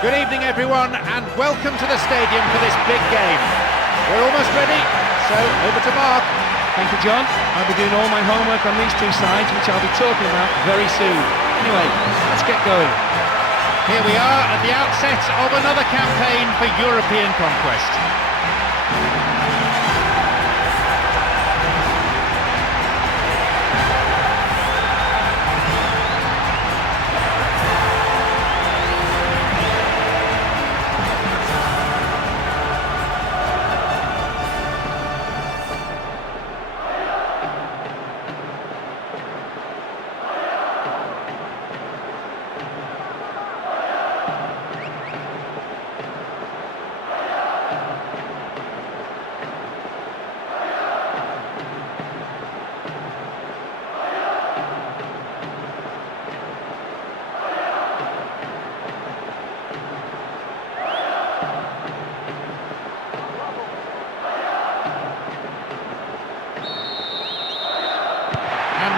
Good evening everyone and welcome to the stadium for this big game. We're almost ready, so over to Mark. Thank you, John. I'll be doing all my homework on these two sides, which I'll be talking about very soon. Anyway, let's get going. Here we are at the outset of another campaign for European conquest.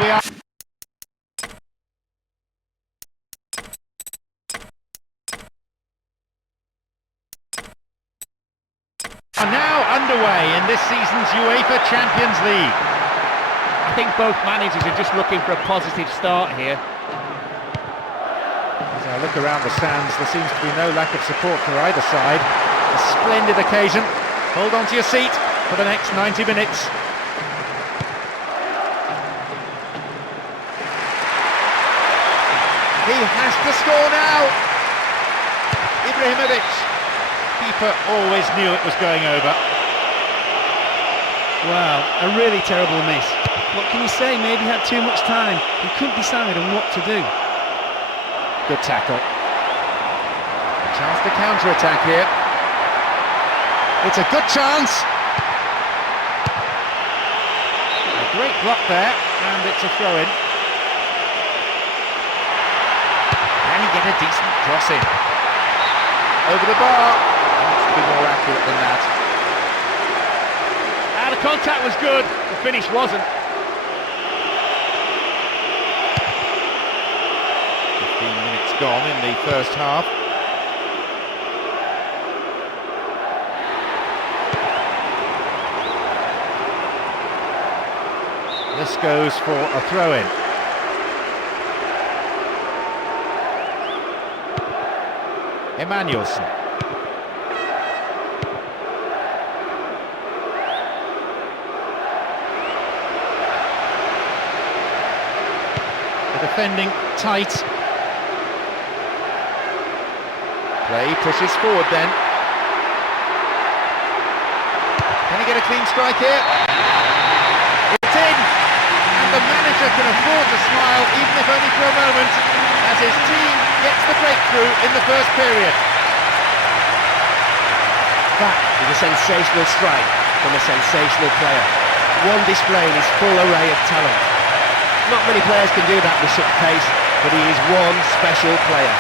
We are now underway in this season's UEFA Champions League. I think both managers are just looking for a positive start here. As I look around the stands, there seems to be no lack of support for either side. A splendid occasion. Hold on to your seat for the next 90 minutes. He has to score now! Ibrahimovic. Keeper always knew it was going over. Wow, a really terrible miss. What can you say? Maybe he had too much time. He couldn't decide on what to do. Good tackle. A chance to counter-attack here. It's a good chance! A great block there, and it's a throw-in. Get a decent cross in. Over the bar. Needs to be more accurate than that. The contact was good, the finish wasn't. 15 minutes gone in the first half. This goes for a throw-in. Emmanuelson. The defending tight. Play pushes forward then. Can he get a clean strike here? It's in! And the manager can afford to smile, even if only for a moment, as his team gets the breakthrough in the first period. That is a sensational strike from a sensational player. One displaying his full array of talent. Not many players can do that with such pace, but he is one special player.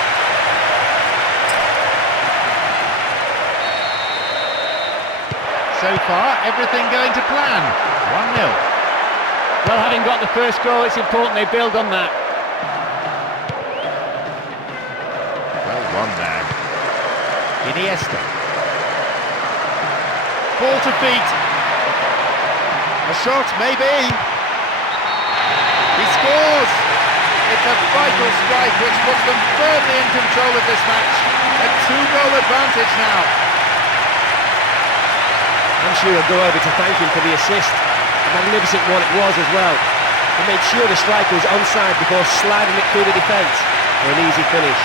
So far, everything going to plan. 1-0. Well, having got the first goal, it's important they build on that. One there. Iniesta. Ball to feet. A shot, maybe. He scores. It's a vital strike which puts them firmly in control of this match. A 2-goal advantage now. I'm sure he'll go over to thank him for the assist. A magnificent one it was as well. He made sure the striker was onside before sliding it through the defence for an easy finish.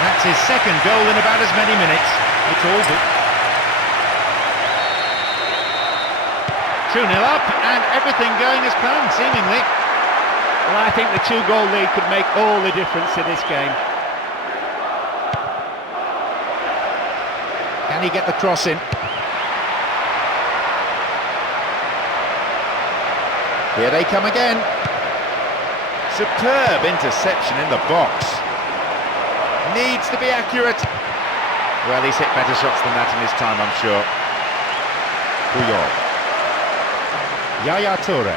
That's his second goal in about as many minutes. It's all good. 2-0 up and everything going as planned, seemingly. Well, I think the 2-goal lead could make all the difference in this game. Can he get the cross in? Here they come again. Superb interception in the box. Needs to be accurate. Well, he's hit better shots than that in his time, I'm sure. Puyol. Yaya Toure.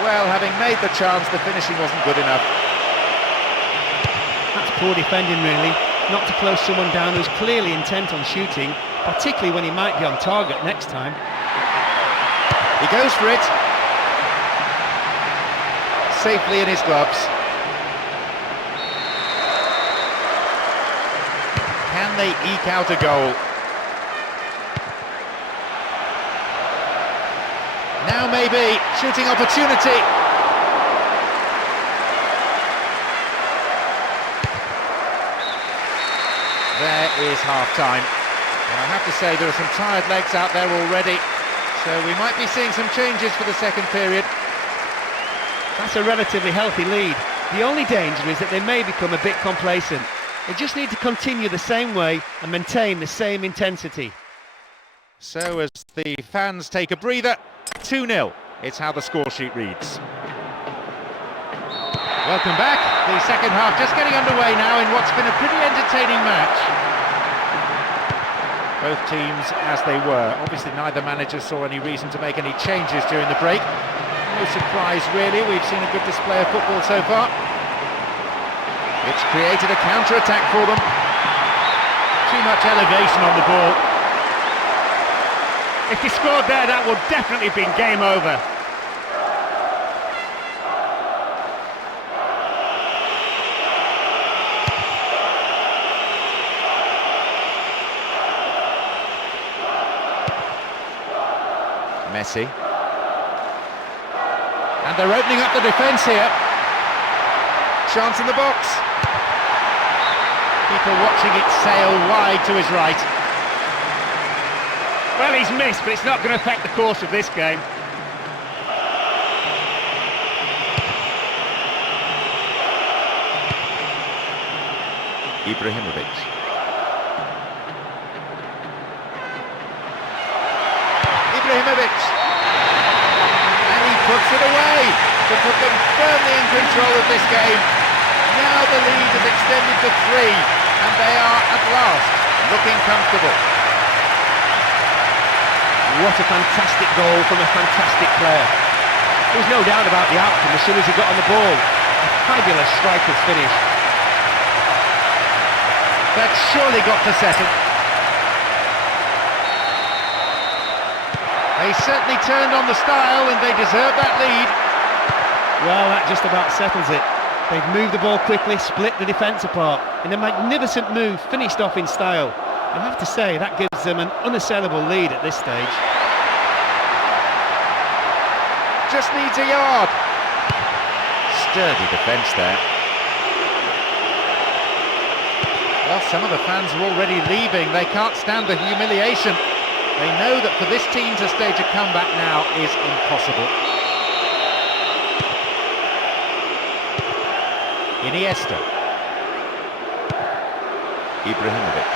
Well, having made the chance, the finishing wasn't good enough. That's poor defending, really. Not to close someone down who's clearly intent on shooting, particularly when he might be on target next time. He goes for it. Safely in his gloves. Can they eke out a goal? Now maybe, shooting opportunity. There is half-time. And I have to say there are some tired legs out there already. So we might be seeing some changes for the second period. That's a relatively healthy lead. The only danger is that they may become a bit complacent. They just need to continue the same way and maintain the same intensity. So as the fans take a breather, 2-0. It's how the score sheet reads. Welcome back. The second half just getting underway now in what's been a pretty entertaining match. Both teams as they were. Obviously neither manager saw any reason to make any changes during the break. No surprise really, we've seen a good display of football so far. It's created a counter-attack for them. Too much elevation on the ball. If he scored there, that would definitely have been game over. Messi. And they're opening up the defence here. Chance in the box. People watching it sail wide to his right. Well, he's missed, but it's not going to affect the course of this game. Ibrahimovic. Ibrahimovic. And he puts it away to put them firmly in control of this game. Now the lead is extended to 3, and they are at last looking comfortable. What a fantastic goal from a fantastic player. There was no doubt about the outcome as soon as he got on the ball. A fabulous striker's finish. That's surely got to settle. They certainly turned on the style and they deserve that lead. Well, that just about settles it. They've moved the ball quickly, split the defence apart. In a magnificent move, finished off in style. I have to say, that gives them an unassailable lead at this stage. Just needs a yard. Sturdy defence there. Well, some of the fans are already leaving. They can't stand the humiliation. They know that for this team to stage a comeback now is impossible. Iniesta. Ibrahimovic.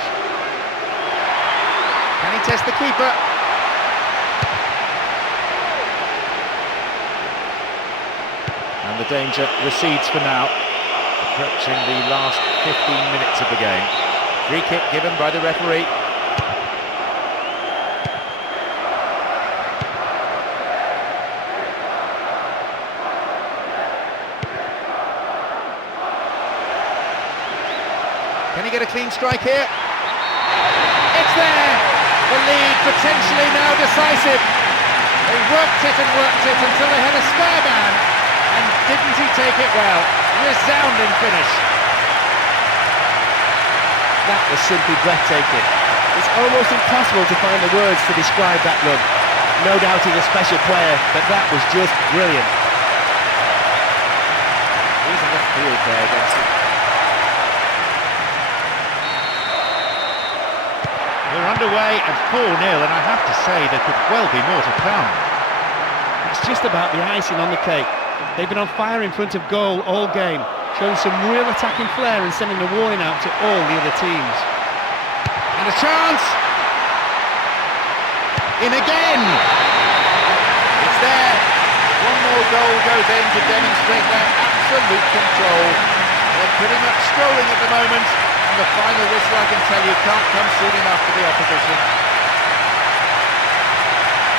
Can he test the keeper? And the danger recedes for now. Approaching the last 15 minutes of the game. Free kick given by the referee. Can he get a clean strike here? It's there! The lead potentially now decisive. They worked it until they had a spare man. And didn't he take it well? Resounding finish. That was simply breathtaking. It's almost impossible to find the words to describe that run. No doubt he's a special player, but that was just brilliant. He's in the field there against him. We're underway at 4-0, and I have to say there could well be more to come. It's just about the icing on the cake. They've been on fire in front of goal all game, showing some real attacking flair and sending a warning out to all the other teams. And a chance! In again! It's there! One more goal goes in to demonstrate their absolute control. They're pretty much strolling at the moment, and the final whistle, I can tell you, can't come soon enough for the opposition.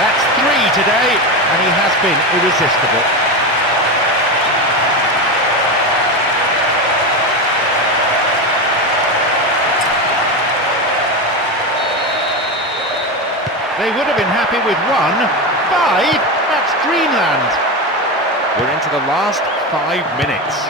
That's 3 today, and he has been irresistible. They would have been happy with 1-5. That's Dreamland. We're into the last 5 minutes.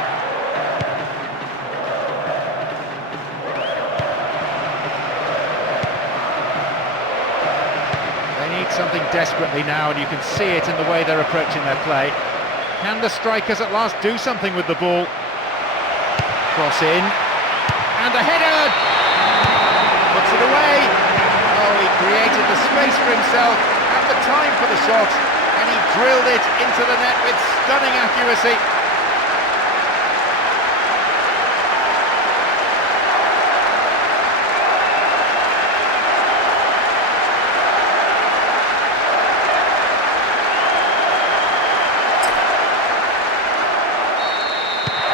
They need something desperately now, and you can see it in the way they're approaching their play. Can the strikers at last do something with the ball? Cross in, and a header! Puts it away. Oh, he created the space for himself and the time for the shot, and he drilled it into the net with stunning accuracy.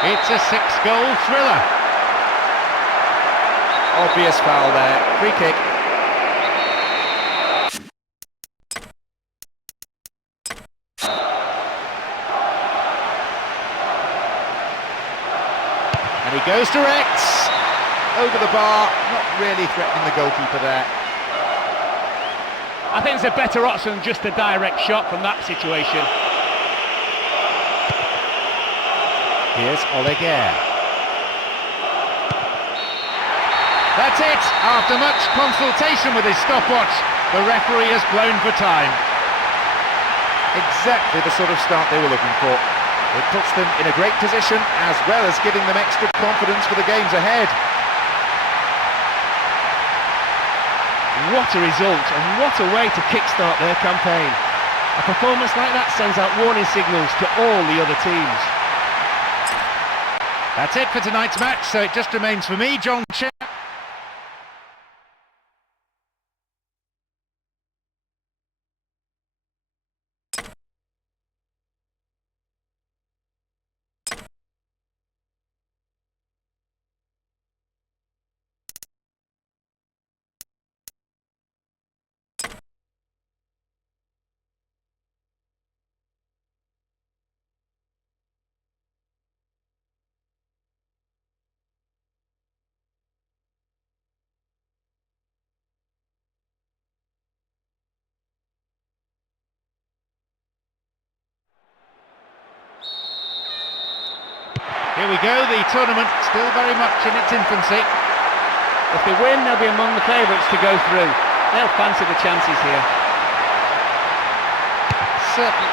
It's a 6-goal thriller. Obvious foul there, free kick. And he goes direct, over the bar, not really threatening the goalkeeper there. I think it's a better option than just a direct shot from that situation. Here's Oleguer. That's it! After much consultation with his stopwatch, the referee has blown for time. Exactly the sort of start they were looking for. It puts them in a great position, as well as giving them extra confidence for the games ahead. What a result, and what a way to kickstart their campaign. A performance like that sends out warning signals to all the other teams. That's it for tonight's match, so it just remains for me, John Chen. Here we go, the tournament still very much in its infancy. If they win, they'll be among the favourites to go through. They'll fancy the chances here. Certainly.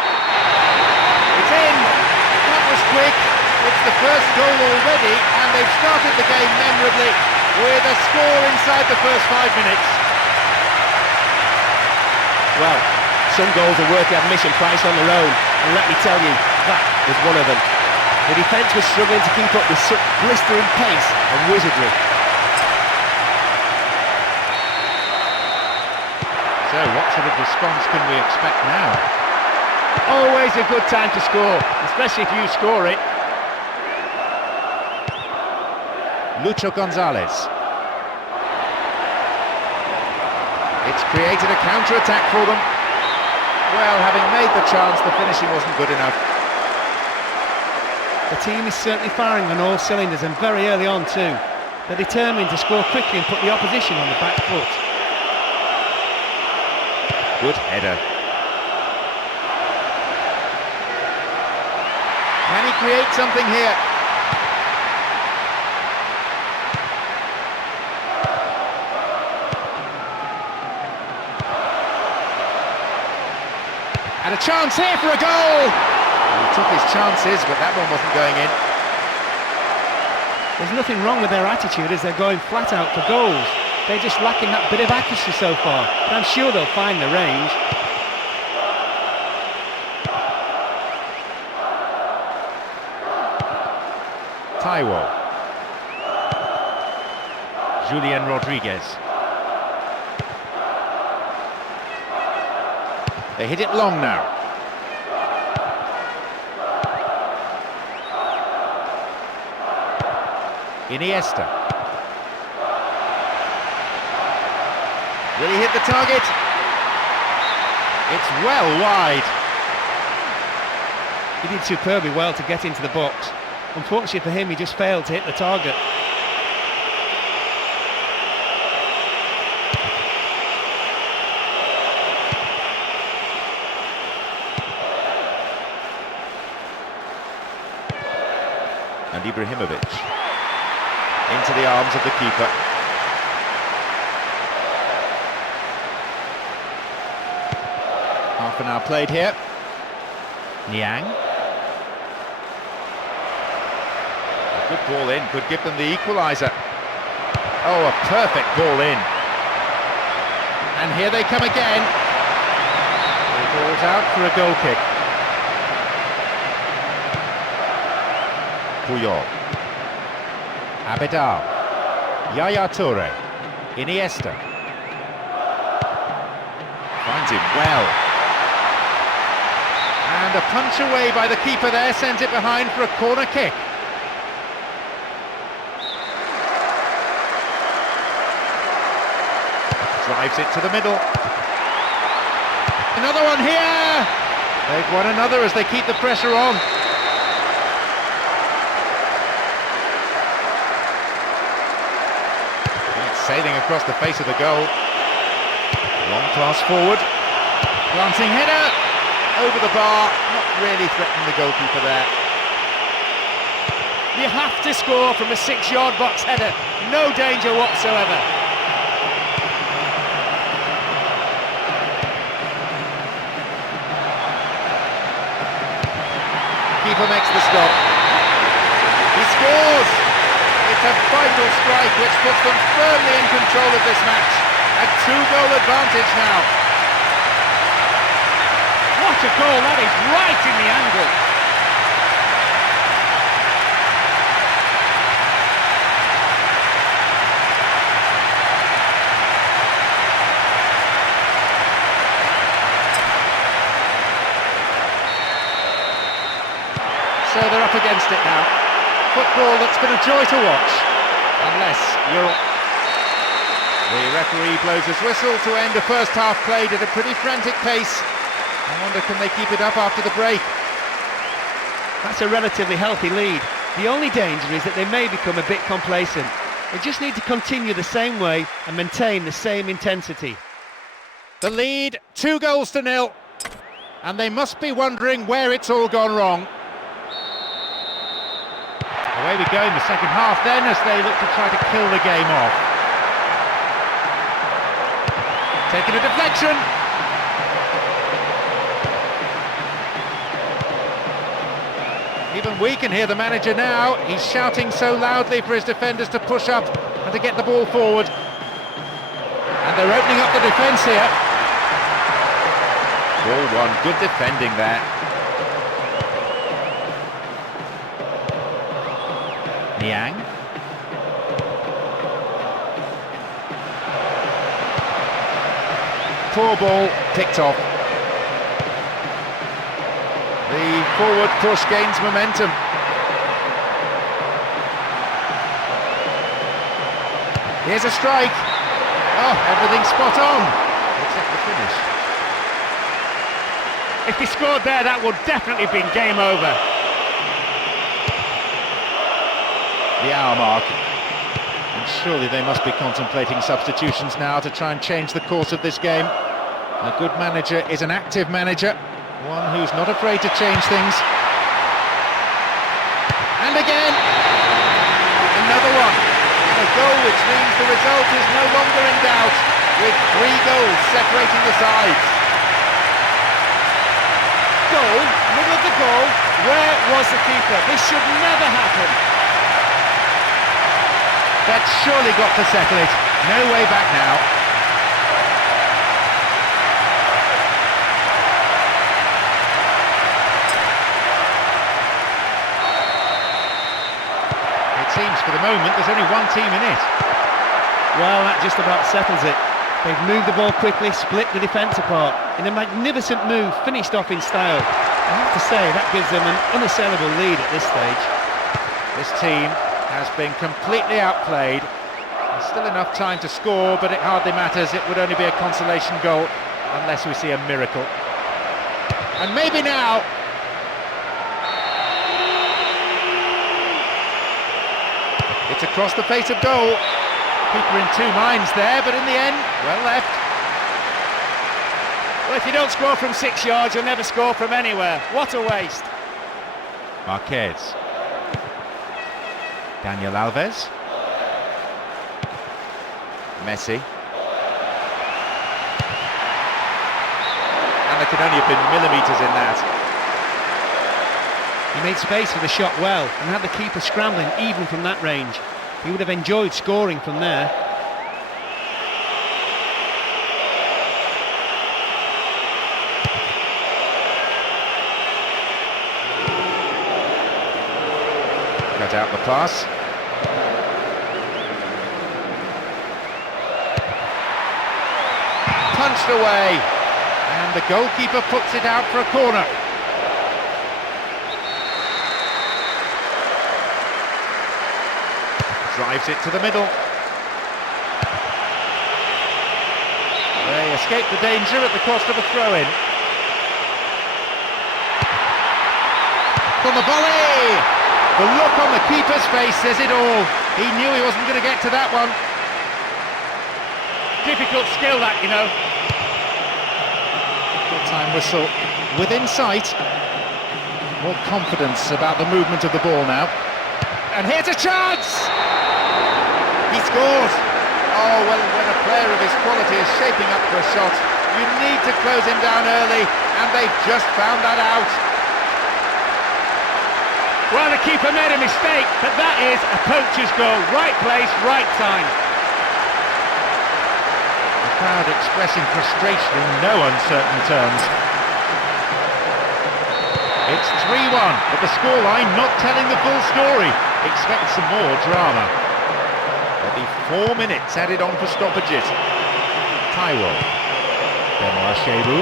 It's in! That was quick. It's the first goal already, and they've started the game memorably with a score inside the first 5 minutes. Well, some goals are worth the admission price on their own, and let me tell you, that was one of them. The defence was struggling to keep up with such blistering pace and wizardry. So what sort of response can we expect now? Always a good time to score, especially if you score it. Lucho Gonzalez. It's created a counter-attack for them. Well, having made the chance, the finishing wasn't good enough. The team is certainly firing on all cylinders, and very early on too. They're determined to score quickly and put the opposition on the back foot. Good header. Can he create something here? And a chance here for a goal! He took his chances, but that one wasn't going in. There's nothing wrong with their attitude as they're going flat out for goals. They're just lacking that bit of accuracy so far, but I'm sure they'll find the range. Taiwo. Julian Rodriguez. They hit it long now. Iniesta. Will he hit the target? It's well wide. He did superbly well to get into the box. Unfortunately for him, he just failed to hit the target. And Ibrahimovic into the arms of the keeper. Half an hour played here. Niang. A good ball in, could give them the equaliser. Oh, a perfect ball in. And here they come again. The ball's out for a goal kick. Puyol. Abidal. Yaya Toure. Iniesta. Finds it well. And a punch away by the keeper there, sends it behind for a corner kick. Drives it to the middle. Another one here! They've won another as they keep the pressure on. It's sailing across the face of the goal. Long pass forward. Glancing header. Over the bar. Not really threatening the goalkeeper there. You have to score from a 6-yard box header. No danger whatsoever. Keeper makes the stop. He scores! It's a vital strike which puts them firmly in control of this match. A 2-goal advantage now. What a goal, that is right in the angle. So they're up against it now. Football that's been a joy to watch. Unless you're... The referee blows his whistle to end the first half played at a pretty frantic pace. I wonder, can they keep it up after the break? That's a relatively healthy lead. The only danger is that they may become a bit complacent. They just need to continue the same way and maintain the same intensity. The lead, 2-0. And they must be wondering where it's all gone wrong. Away we go in the second half then as they look to try to kill the game off. Taking a deflection. Even we can hear the manager now. He's shouting so loudly for his defenders to push up and to get the ball forward. And they're opening up the defence here. Ball one, good defending there. Niang. Poor ball, picked off. The forward push gains momentum. Here's a strike. Oh, everything spot on, except the finish. If he scored there, that would definitely have been game over. The hour mark. And surely they must be contemplating substitutions now to try and change the course of this game. A good manager is an active manager. One who's not afraid to change things. And again! Another one. And a goal which means the result is no longer in doubt, with 3 goals separating the sides. Goal, middle of the goal. Where was the keeper? This should never happen. That's surely got to settle it. No way back now. Seems for the moment there's only one team in it. Well, that just about settles it. They've moved the ball quickly, split the defence apart in a magnificent move, finished off in style. I have to say that gives them an unassailable lead at this stage. This team has been completely outplayed. There's still enough time to score, but it hardly matters. It would only be a consolation goal unless we see a miracle. And maybe now. It's across the face of goal. Keeper in 2 minds there, but in the end, well left. Well, if you don't score from 6 yards, you'll never score from anywhere. What a waste. Marquez. Daniel Alves. Messi. And there could only have been millimetres in that. He made space for the shot well and had the keeper scrambling even from that range. He would have enjoyed scoring from there. Cut out the pass. Punched away. And the goalkeeper puts it out for a corner. Drives it to the middle. They escape the danger at the cost of a throw-in. From the volley! The look on the keeper's face says it all. He knew he wasn't going to get to that one. Difficult skill that, you know. Full-time whistle within sight. More confidence about the movement of the ball now. And here's a chance! He scores! Oh, well, when a player of his quality is shaping up for a shot, you need to close him down early, and they've just found that out. Well, the keeper made a mistake, but that is a poacher's goal. Right place, right time. The crowd expressing frustration in no uncertain terms. It's 3-1, but the scoreline not telling the full story. Expect some more drama. There'll be 4 minutes added on for stoppages. Taiwo. Benoit Cheyrou.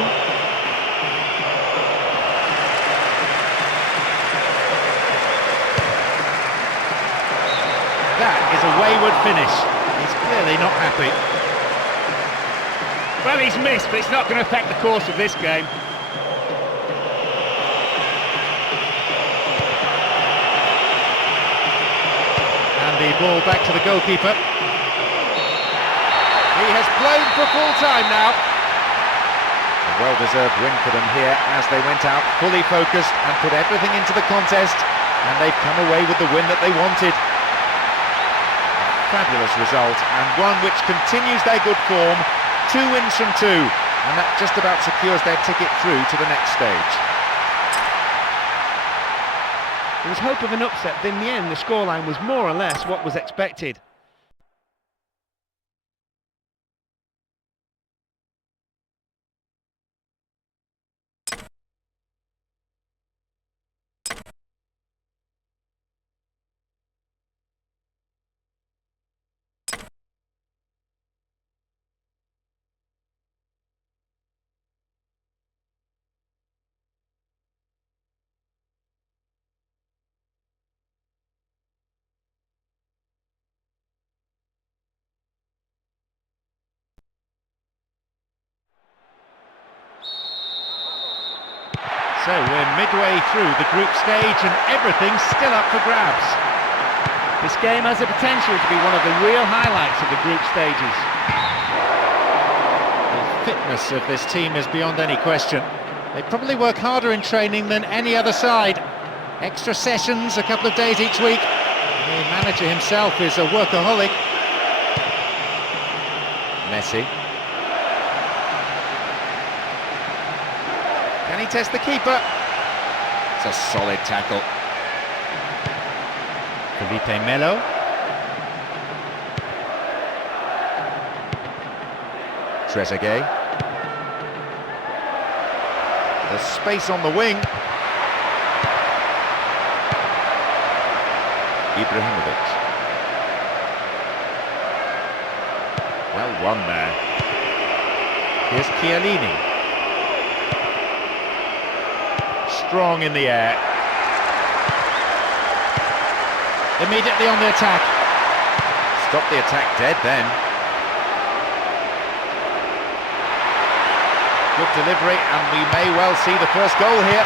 That is a wayward finish. He's clearly not happy. Well, he's missed, but it's not going to affect the course of this game. The ball back to the goalkeeper. He has blown for full time now. A well-deserved win for them here as they went out fully focused and put everything into the contest, and they've come away with the win that they wanted. A fabulous result, and one which continues their good form. 2 wins from 2, and that just about secures their ticket through to the next stage. There was hope of an upset, but in the end the scoreline was more or less what was expected. So we're midway through the group stage and everything's still up for grabs. This game has the potential to be one of the real highlights of the group stages. The fitness of this team is beyond any question. They probably work harder in training than any other side. Extra sessions, a couple of days each week. The manager himself is a workaholic. Messi. Can he test the keeper? It's a solid tackle. Felipe Melo. Trezeguet. There's space on the wing. Ibrahimovic. Well won there. Here's Chiellini. Strong in the air. Immediately on the attack. Stop the attack dead then. Good delivery, and we may well see the first goal here.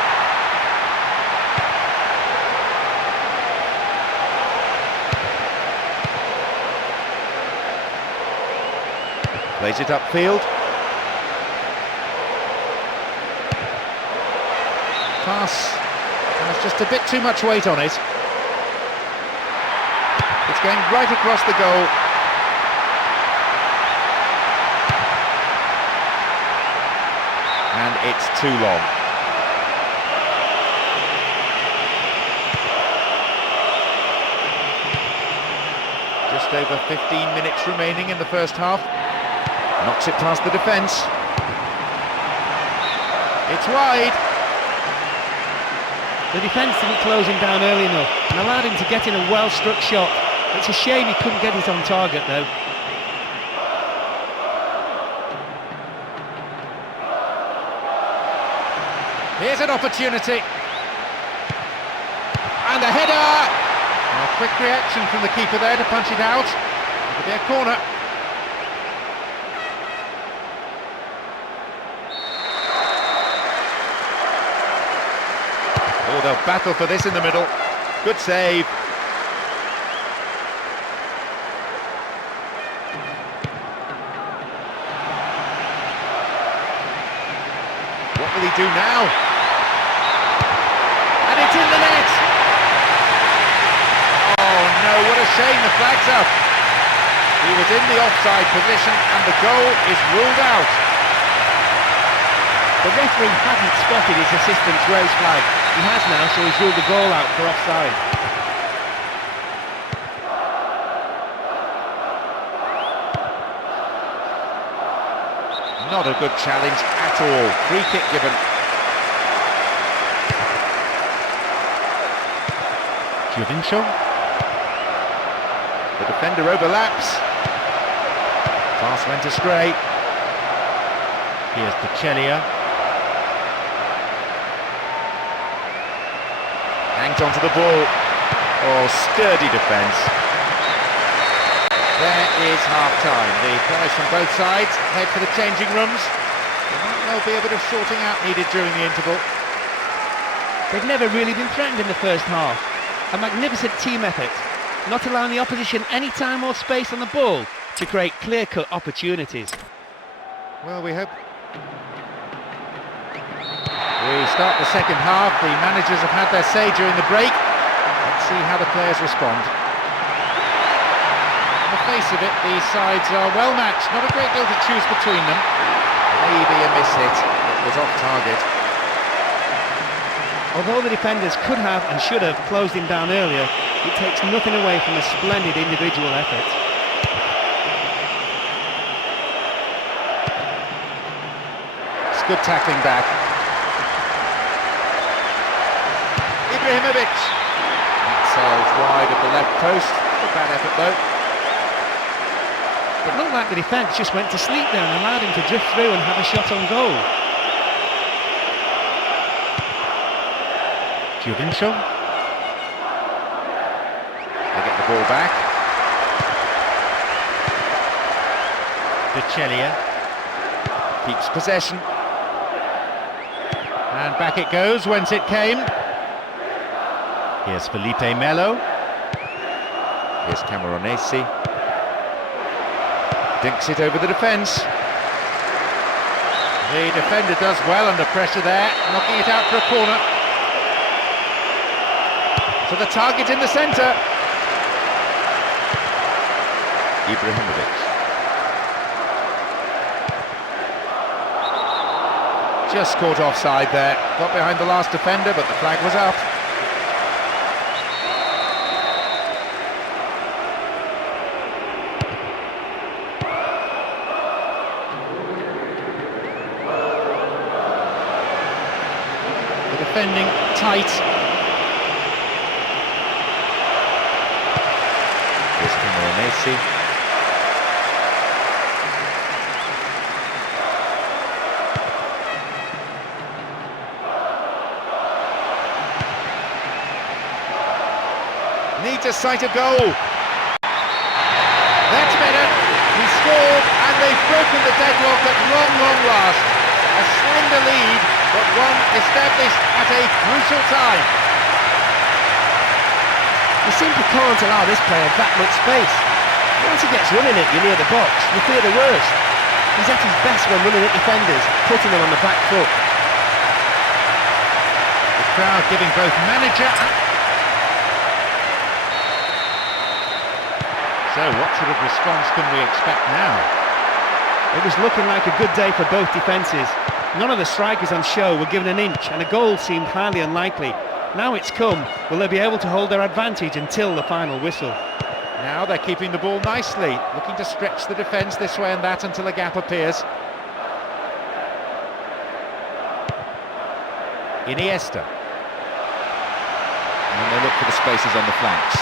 Plays it upfield. Pass has just a bit too much weight on it. going right across the goal. And it's too long. Just over 15 minutes remaining in the first half. Knocks it past the defence. It's wide. The defence didn't close him down early enough and allowed him to get in a well-struck shot. It's a shame he couldn't get it on target though. Here's an opportunity. And a header! A quick reaction from the keeper there to punch it out. It'll be a corner. Oh, they'll battle for this in the middle. Good save. What will he do now? And it's in the net! Oh no, what a shame, the flag's up. He was in the offside position and the goal is ruled out. The referee hadn't spotted his assistant's raised flag. He has now, so he's ruled the goal out for offside. Not a good challenge at all. Free kick given. Giovinco. The defender overlaps. Pass went astray. Here's Pachelia. Hangs onto the ball. Oh, sturdy defence. There is half-time. The players from both sides head for the changing rooms. There might well be a bit of sorting out needed during the interval. They've never really been threatened in the first half. A magnificent team effort, not allowing the opposition any time or space on the ball to create clear-cut opportunities. Well, we hope. We start the second half. The managers have had their say during the break. Let's see how the players respond. On the face of it, these sides are well matched. Not a great deal to choose between them. Maybe a miss hit. It was off target. Although the defenders could have and should have closed him down earlier, it takes nothing away from a splendid individual effort. It's good tackling back. Ibrahimovic. That sails wide of the left post. A bad effort though. It looked like the defence just went to sleep there and allowed him to drift through and have a shot on goal. Giovinco. They get the ball back. Pachelia keeps possession. And back it goes, whence it came. Here's Felipe Melo. Here's Camoranesi. Dinks it over the defence. The defender does well under pressure there, knocking it out for a corner. To the target in the centre. Ibrahimovic. Just caught offside there. Got behind the last defender, but the flag was up. The defending tight. Here's Camoranesi. Needs a sight of goal. That's better. He scored and they've broken the deadlock at long last. A slender lead, but one established at a crucial time. You simply can't allow this player that much space. Once he gets running it, you're near the box, you fear the worst. He's at his best when running at defenders, putting them on the back foot. The crowd giving both manager So what sort of response can we expect now? It was looking like a good day for both defences. None of the strikers on show were given an inch, and a goal seemed highly unlikely. Now it's come. Will they be able to hold their advantage until the final whistle? Now they're keeping the ball nicely, looking to stretch the defence this way and that until a gap appears. Iniesta. And they look for the spaces on the flanks.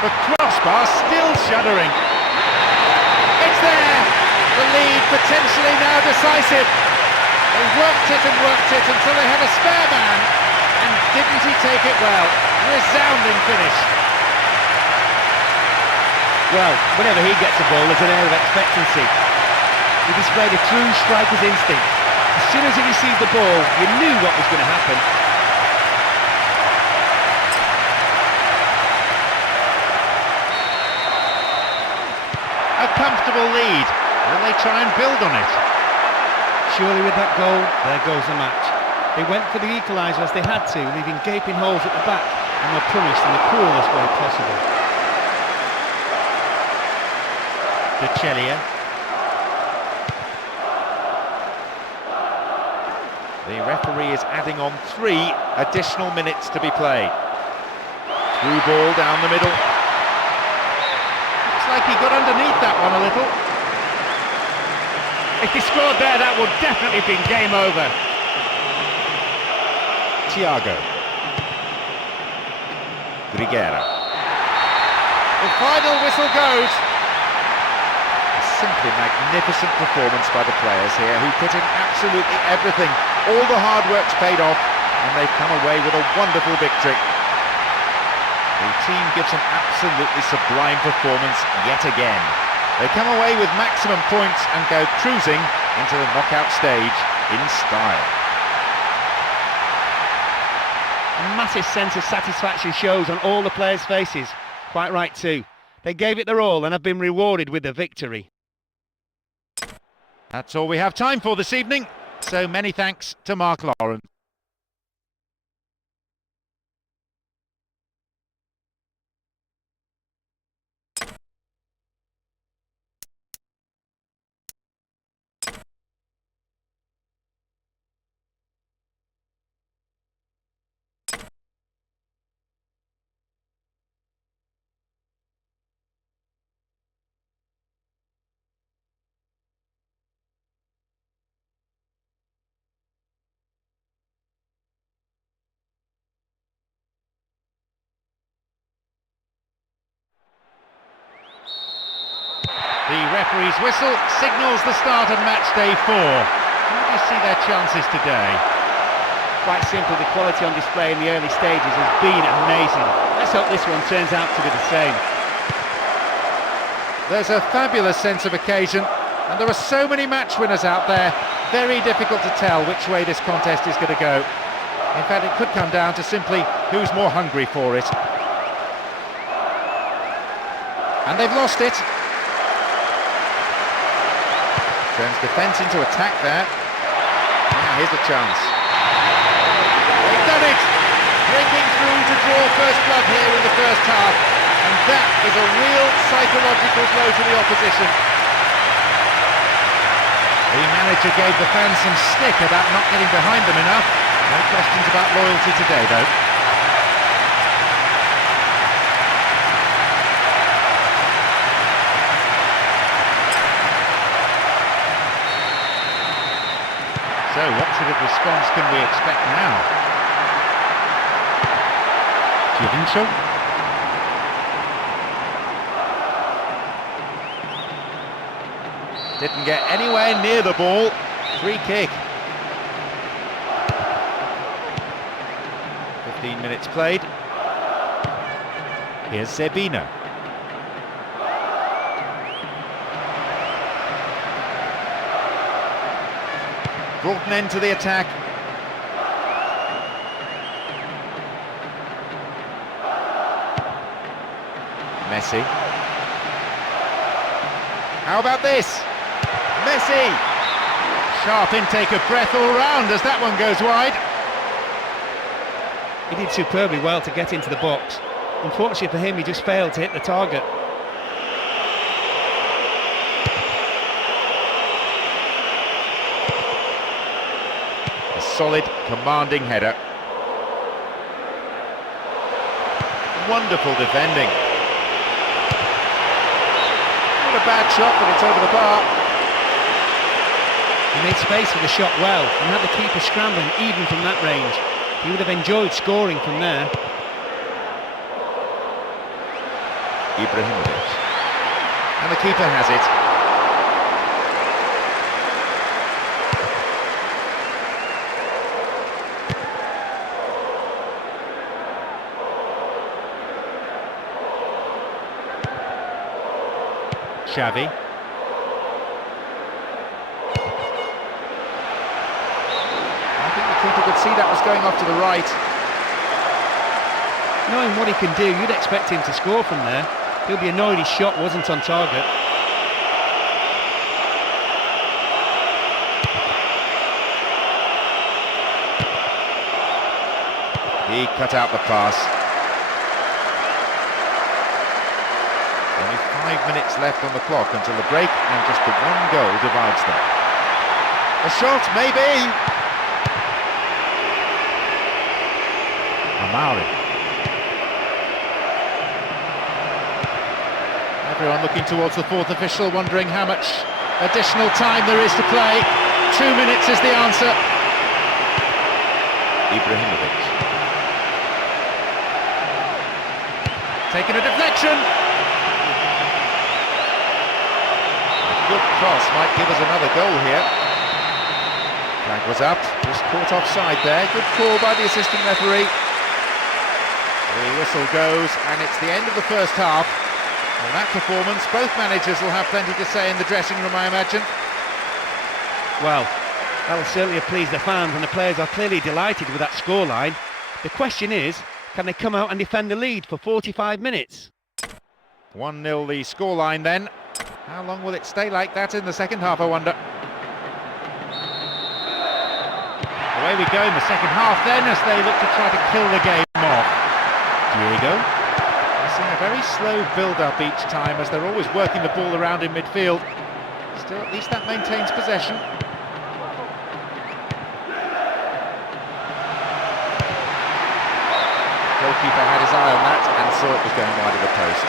The crossbar still shuddering. It's there! The lead potentially now decisive. They worked it until they had a spare man. And didn't he take it well? Resounding finish. Well, whenever he gets the ball, there's an air of expectancy. He displayed a true striker's instinct. As soon as he received the ball, you knew what was going to happen. A comfortable lead. Will they try and build on it? Surely with that goal, there goes the match. They went for the equaliser as they had to, leaving gaping holes at the back, and were punished in the cruelest way possible. De Celia. The referee is adding on 3 additional minutes to be played. Through ball down the middle. Looks like he got underneath that one a little. If he scored there, that would definitely have been game over. Thiago. Grigera. The final whistle goes. Simply magnificent performance by the players here, who put in absolutely everything. All the hard work's paid off, and they've come away with a wonderful victory. The team gives an absolutely sublime performance yet again. They come away with maximum points and go cruising into the knockout stage in style. A massive sense of satisfaction shows on all the players' faces. Quite right too. They gave it their all and have been rewarded with the victory. That's all we have time for this evening, so many thanks to Mark Lawrence. The referee's whistle signals the start of match day 4. How do you see their chances today? Quite simply, the quality on display in the early stages has been amazing. Let's hope this one turns out to be the same. There's a fabulous sense of occasion, and there are so many match winners out there. Very difficult to tell which way this contest is going to go. In fact, it could come down to simply who's more hungry for it. And they've lost it. Turns defence into attack there. Now here's a chance. They've done it! Breaking through to draw first blood here in the first half. And that is a real psychological blow to the opposition. The manager gave the fans some stick about not getting behind them enough. No questions about loyalty today, though. So what sort of response can we expect now? Do you think so? Didn't get anywhere near the ball. Free kick. 15 minutes played. Here's Zebina. Brought an end to the attack. Messi. How about this? Messi! Sharp intake of breath all round as that one goes wide. He did superbly well to get into the box. Unfortunately for him, he just failed to hit the target. solid, commanding header. Wonderful defending. Not a bad shot, but it's over the bar. He made space for the shot well and had the keeper scrambling even from that range. He would have enjoyed scoring from there. Ibrahimovic. And the keeper has it. Xavi. I think the keeper could see that was going off to the right. Knowing what he can do, you'd expect him to score from there. He'll be annoyed his shot wasn't on target. He cut out the pass. Only 5 minutes left on the clock until the break, and just the one goal divides them. A shot, maybe! Amari. Everyone looking towards the fourth official, wondering how much additional time there is to play. 2 minutes is the answer. Ibrahimovic. Taking a deflection. A good cross might give us another goal here. Flag was up, just caught offside there. Good call by the assistant referee. The whistle goes, and it's the end of the first half. On that performance, both managers will have plenty to say in the dressing room, I imagine. Well, that'll certainly have pleased the fans, and the players are clearly delighted with that scoreline. The question is, can they come out and defend the lead for 45 minutes? 1-0 the scoreline then. How long will it stay like that in the second half, I wonder? Away we go in the second half then, as they look to try to kill the game off. Diego. Seeing a very slow build-up each time, as they're always working the ball around in midfield. Still, at least that maintains possession. Goalkeeper had his eye on that and saw it was going wide of the post.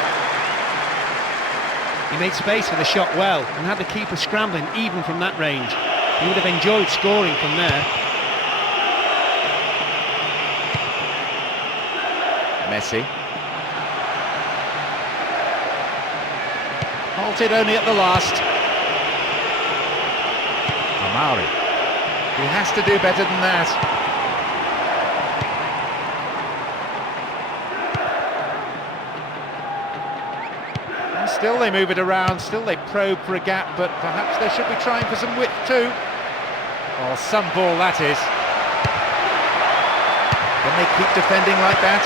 He made space for the shot well and had the keeper scrambling even from that range. He would have enjoyed scoring from there. Messi. Halted only at the last. Amari. He has to do better than that. And still they move it around, still they probe for a gap, but perhaps they should be trying for some width too. Oh, some ball that is. Can they keep defending like that?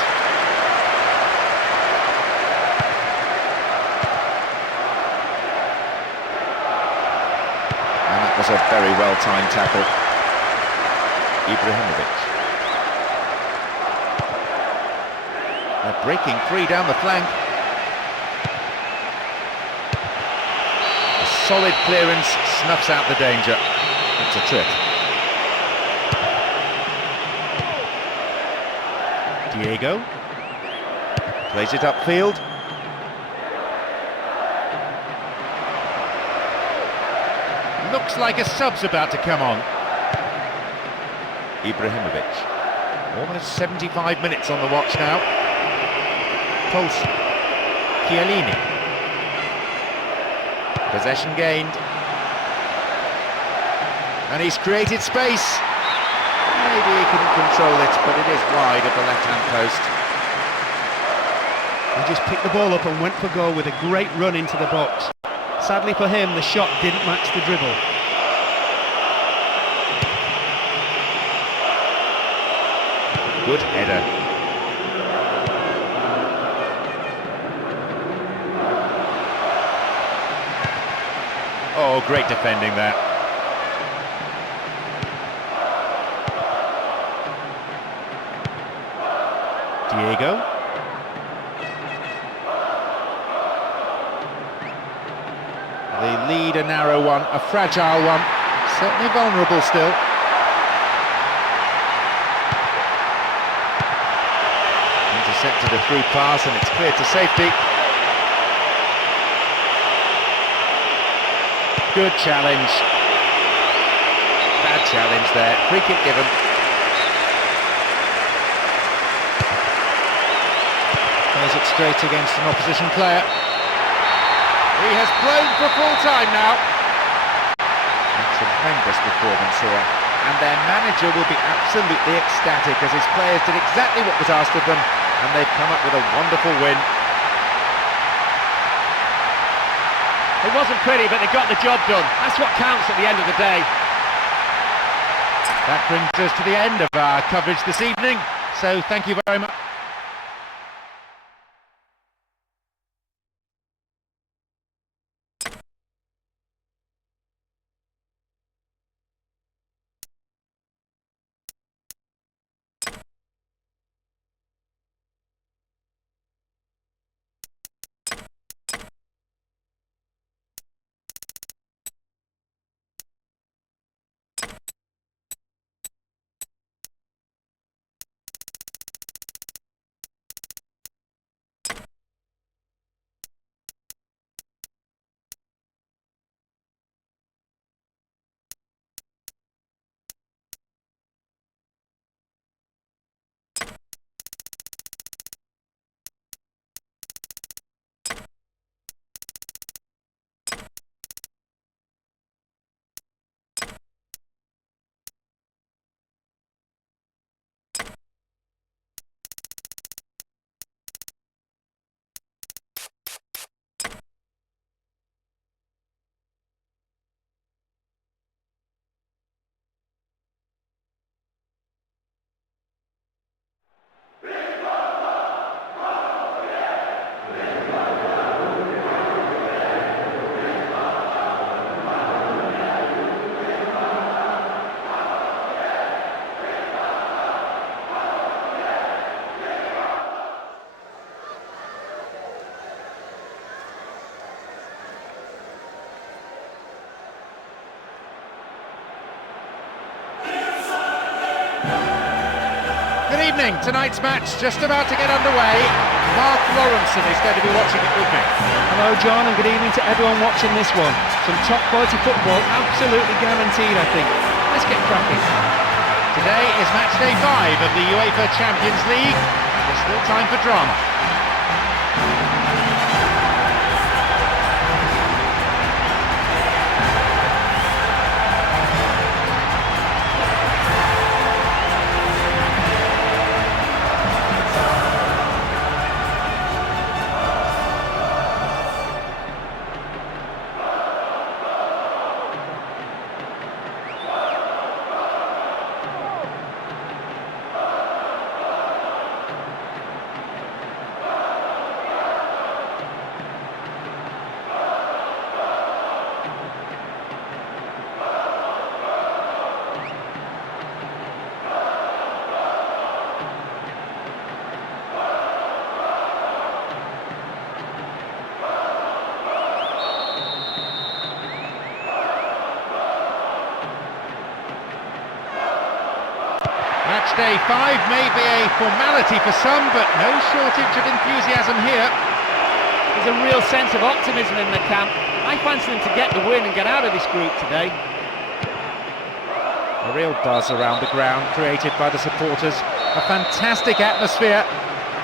Was a very well-timed tackle. Ibrahimovic. They're breaking free down the flank. A solid clearance snuffs out the danger. It's a trip. Diego. Plays it upfield. Looks like a sub's about to come on. Ibrahimovic. Almost 75 minutes on the watch now. Pulse. Chiellini. Possession gained. And he's created space. Maybe he couldn't control it, but it is wide at the left-hand post. He just picked the ball up and went for goal with a great run into the box. Sadly for him, the shot didn't match the dribble. Good header. Oh, great defending there. Diego. The lead a narrow one, a fragile one, certainly vulnerable still. intercepted a through pass and it's cleared to safety. Good challenge. Bad challenge there. Free kick given. Plays it straight against an opposition player. He has blown for full time now. A tremendous performance here. And their manager will be absolutely ecstatic as his players did exactly what was asked of them and they've come up with a wonderful win. It wasn't pretty, but they got the job done. That's what counts at the end of the day. That brings us to the end of our coverage this evening, so thank you very much. Good evening. Tonight's match just about to get underway. Mark Lawrenson is going to be watching it with me. Hello, John, and good evening to everyone watching this one. Some top-quality football, absolutely guaranteed, I think. Let's get cracking. Today is match day 5 of the UEFA Champions League. There's still time for drama. Match day 5 may be a formality for some, but no shortage of enthusiasm here. There's a real sense of optimism in the camp. I fancy them to get the win and get out of this group today. A real buzz around the ground created by the supporters. A fantastic atmosphere.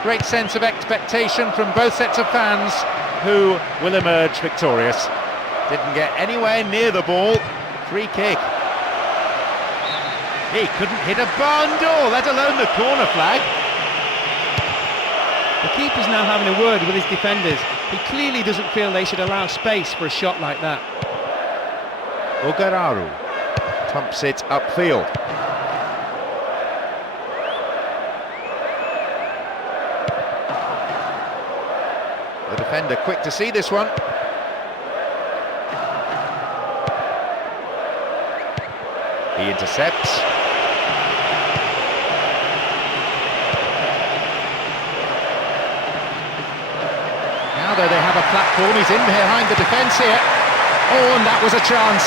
Great sense of expectation from both sets of fans who will emerge victorious. Didn't get anywhere near the ball. Free kick. He couldn't hit a barn door, let alone the corner flag. The keeper's now having a word with his defenders. He clearly doesn't feel they should allow space for a shot like that. Ogararu pumps it upfield. The defender quick to see this one. He intercepts. Now though they have a platform, he's in behind the defence here. Oh, and that was a chance.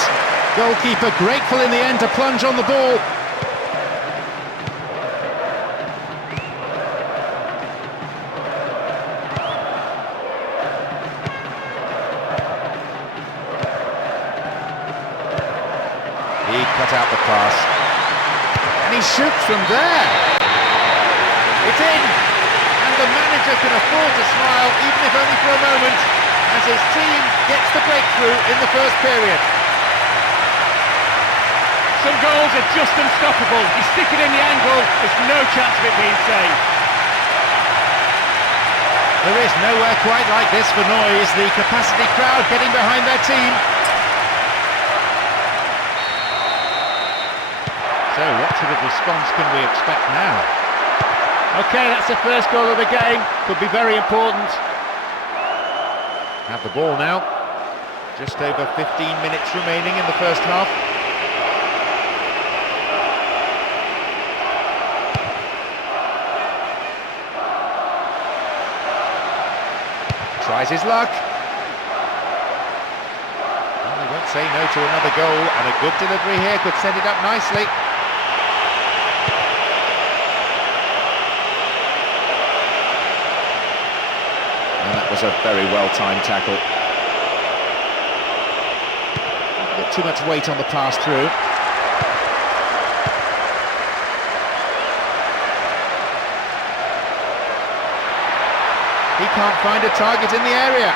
Goalkeeper grateful in the end to plunge on the ball. out the pass. And he shoots from there. It's in! And the manager can afford to smile, even if only for a moment, as his team gets the breakthrough in the first period. Some goals are just unstoppable. You stick it in the angle, there's no chance of it being saved. There is nowhere quite like this for noise, the capacity crowd getting behind their team. So what sort of response can we expect now? Okay, that's the first goal of the game, could be very important. Have the ball now. Just over 15 minutes remaining in the first half. Tries his luck. Well, they won't say no to another goal, and a good delivery here could set it up nicely. And that was a very well-timed tackle. A bit too much weight on the pass through. He can't find a target in the area.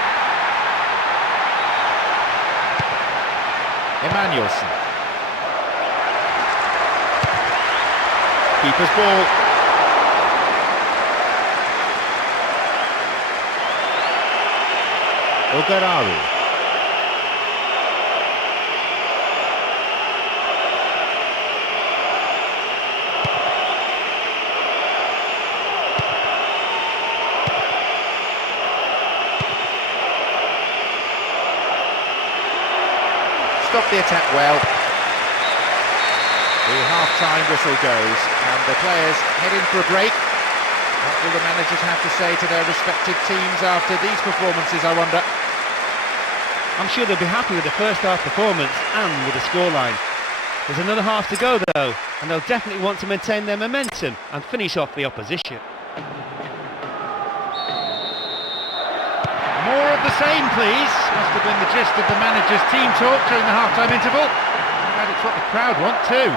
Emmanuelson. Keeper's ball. Ogararu. Stopped the attack well. The half-time whistle goes and the players head in for a break. What will the managers have to say to their respective teams after these performances, I wonder? I'm sure they'll be happy with the first half performance and with the scoreline. There's another half to go though, and they'll definitely want to maintain their momentum and finish off the opposition. More of the same, please. Must have been the gist of the manager's team talk during the half-time interval. And it's what the crowd want too.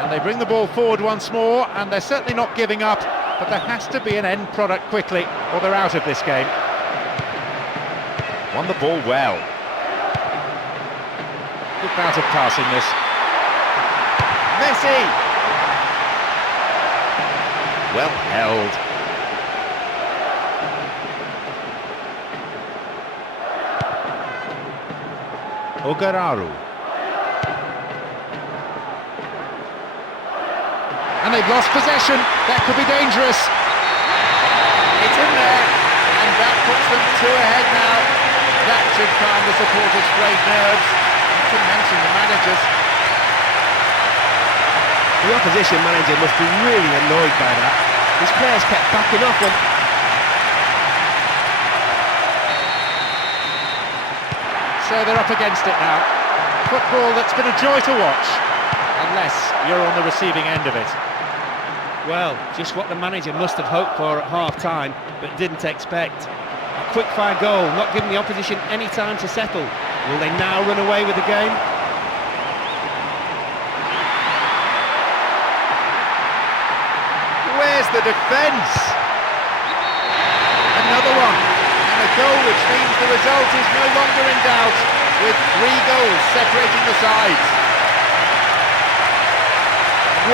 And they bring the ball forward once more, and they're certainly not giving up, but there has to be an end product quickly, or they're out of this game. Won the ball well. Good bout of passing this. Messi! Well held. Ogararu. And they've lost possession. That could be dangerous. It's in there, and that puts them two ahead now. That should calm the supporters' frayed nerves, not to mention the managers. The opposition manager must be really annoyed by that. His players kept backing off when... So they're up against it now. Football that's been a joy to watch, unless you're on the receiving end of it. Well, just what the manager must have hoped for at half-time, but didn't expect. A quick-fire goal, not giving the opposition any time to settle. Will they now run away with the game? Where's the defence? Another one. A goal which means the result is no longer in doubt, with 3 goals separating the sides.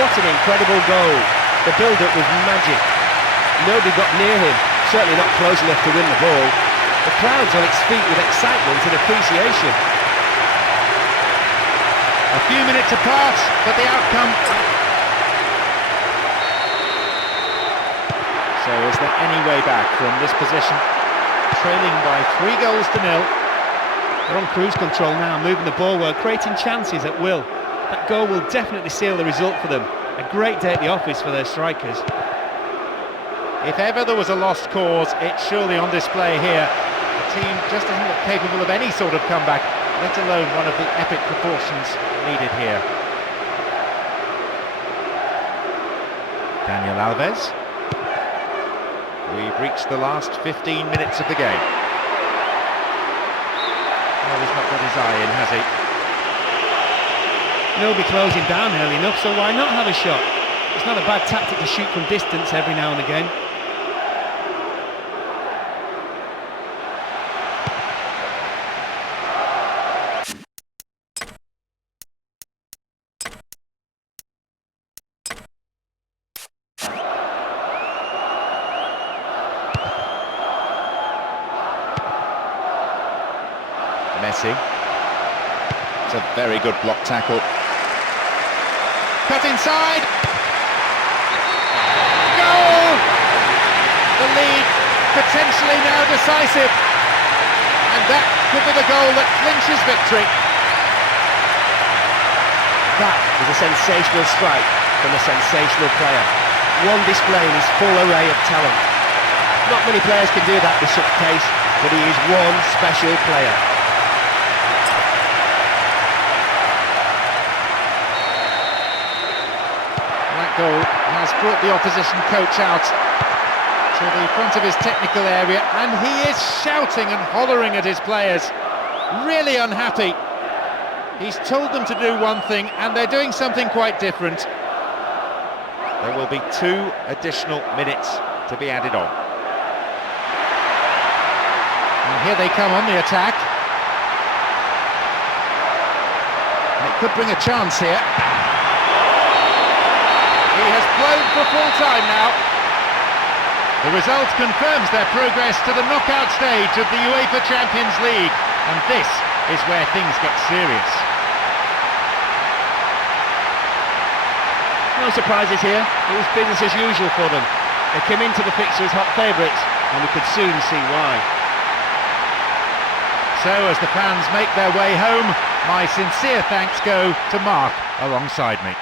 What an incredible goal. The build-up was magic. Nobody got near him, certainly not close enough to win the ball. The crowd's on its feet with excitement and appreciation. A few minutes apart, but the outcome... So is there any way back from this position? Trailing by 3 goals to nil. They're on cruise control now, moving the ball well, creating chances at will. That goal will definitely seal the result for them. A great day at the office for their strikers. If ever there was a lost cause, it's surely on display here. The team just doesn't look capable of any sort of comeback, let alone one of the epic proportions needed here. Daniel Alves. We've reached the last 15 minutes of the game. Well, he's not got his eye in, has he? They'll be closing down early enough, so why not have a shot? It's not a bad tactic to shoot from distance every now and again. Messi. It's a very good block tackle. Cut inside. Goal! The lead potentially now decisive. And that could be the goal that clinches victory. That was a sensational strike from a sensational player. One displaying his full array of talent. Not many players can do that with such pace, but he is one special player. That goal has brought the opposition coach out to the front of his technical area, and he is shouting and hollering at his players. Really unhappy. He's told them to do one thing, and they're doing something quite different. There will be 2 additional minutes to be added on. And here they come on the attack. And it could bring a chance here. He has blown for full time now. The result confirms their progress to the knockout stage of the UEFA Champions League. And this is where things get serious. No surprises here. It was business as usual for them. They came into the fixture as hot favourites, and we could soon see why. So as the fans make their way home, my sincere thanks go to Mark alongside me.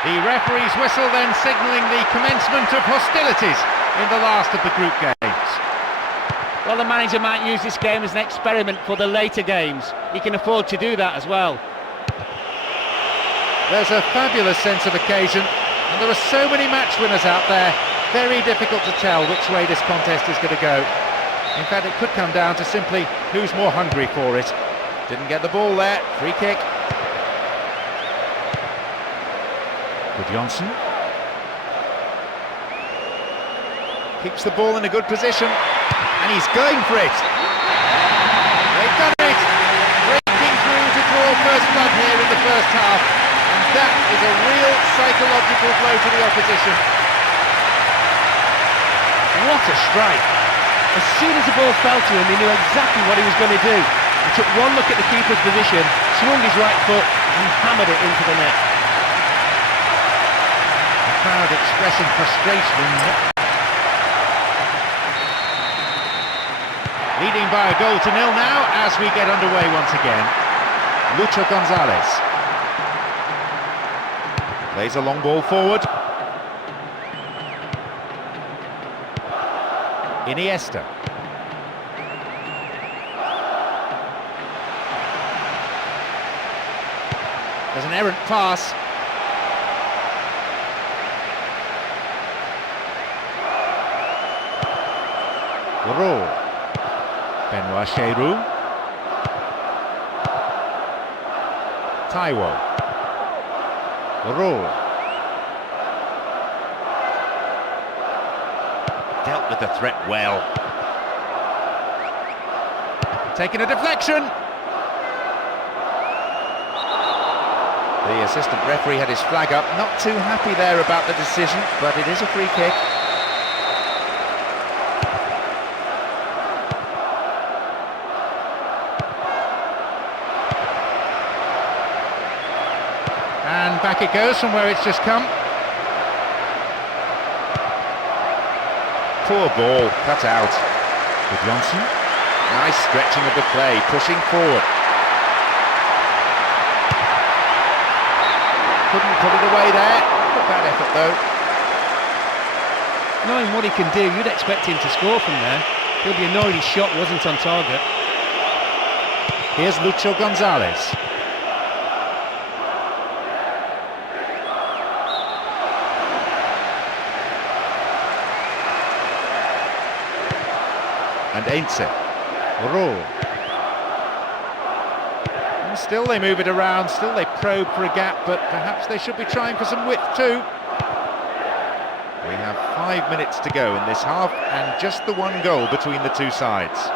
The referee's whistle then signalling the commencement of hostilities in the last of the group games. Well, the manager might use this game as an experiment for the later games. He can afford to do that as well. There's a fabulous sense of occasion, and there are so many match winners out there. Very difficult to tell which way this contest is going to go. In fact, it could come down to simply who's more hungry for it. Didn't get the ball there. Free kick. Johnson keeps the ball in a good position, and he's going for it. They've done it, breaking through to draw first blood here in the first half, and that is a real psychological blow to the opposition. What a strike! As soon as the ball fell to him, he knew exactly what he was going to do. He took one look at the keeper's position, swung his right foot, and hammered it into the net. Crowd expressing frustration. Leading by a goal to 0 now as we get underway once again. Lucho Gonzalez plays a long ball forward. Iniesta. There's an errant pass. Leroux. Benoit Cheyrou. Taiwo. Leroux. Dealt with the threat well. Taking a deflection. The assistant referee had his flag up. Not too happy there about the decision, but it is a free kick. And back it goes from where it's just come. Poor ball, cut out. Good Johnson. Nice stretching of the play, pushing forward. Couldn't put it away there. Not bad effort though. Knowing what he can do, you'd expect him to score from there. He'll be annoyed his shot wasn't on target. Here's Lucho Gonzalez. And Ainse. Leroux. And still they move it around, still they probe for a gap, but perhaps they should be trying for some width too. We have 5 minutes to go in this half, and just the one goal between the two sides.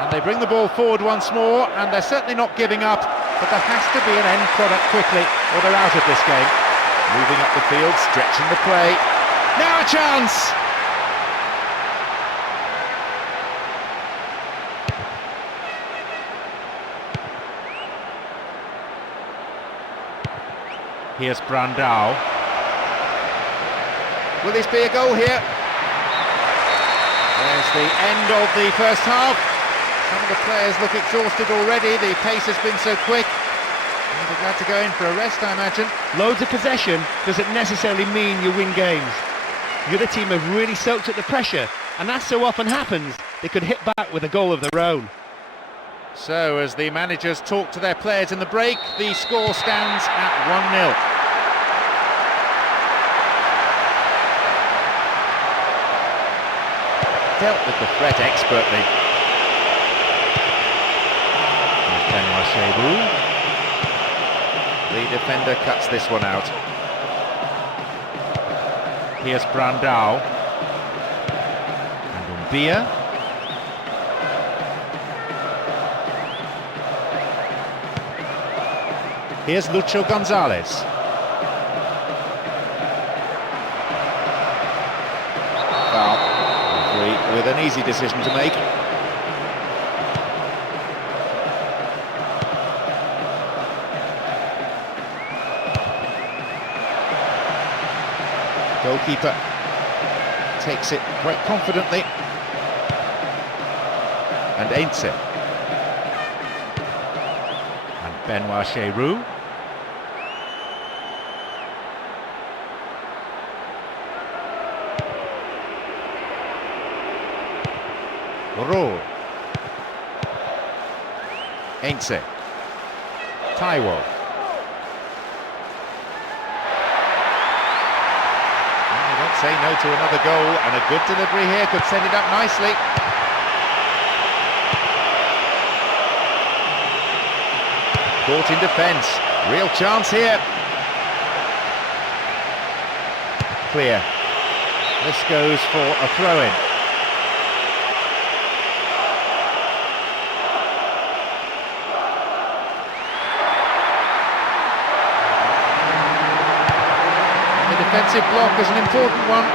And they bring the ball forward once more, and they're certainly not giving up, but there has to be an end product quickly, or they're out of this game. Moving up the field, stretching the play. Now a chance! Here's Brandao. Will this be a goal here? There's the end of the first half. Some of the players look exhausted already. The pace has been so quick. They're glad to go in for a rest, I imagine. Loads of possession doesn't necessarily mean you win games. The other team have really soaked up the pressure, and as so often happens, they could hit back with a goal of their own. So, as the managers talk to their players in the break, the score stands at 1-0. Dealt with the threat expertly. Here's Benoit Cheyrou. The defender cuts this one out. Here's Brandao. And Umbia. Here's Lucho Gonzalez. Foul. Referee with an easy decision to make. Goalkeeper takes it quite confidently. And Ainse. And Benoit Cheyrou. Leroux. Ainse. Taiwo. You don't say no to another goal, and a good delivery here could set it up nicely. Caught in defence. Real chance here. Clear. This goes for a throw-in. Defensive block is an important one.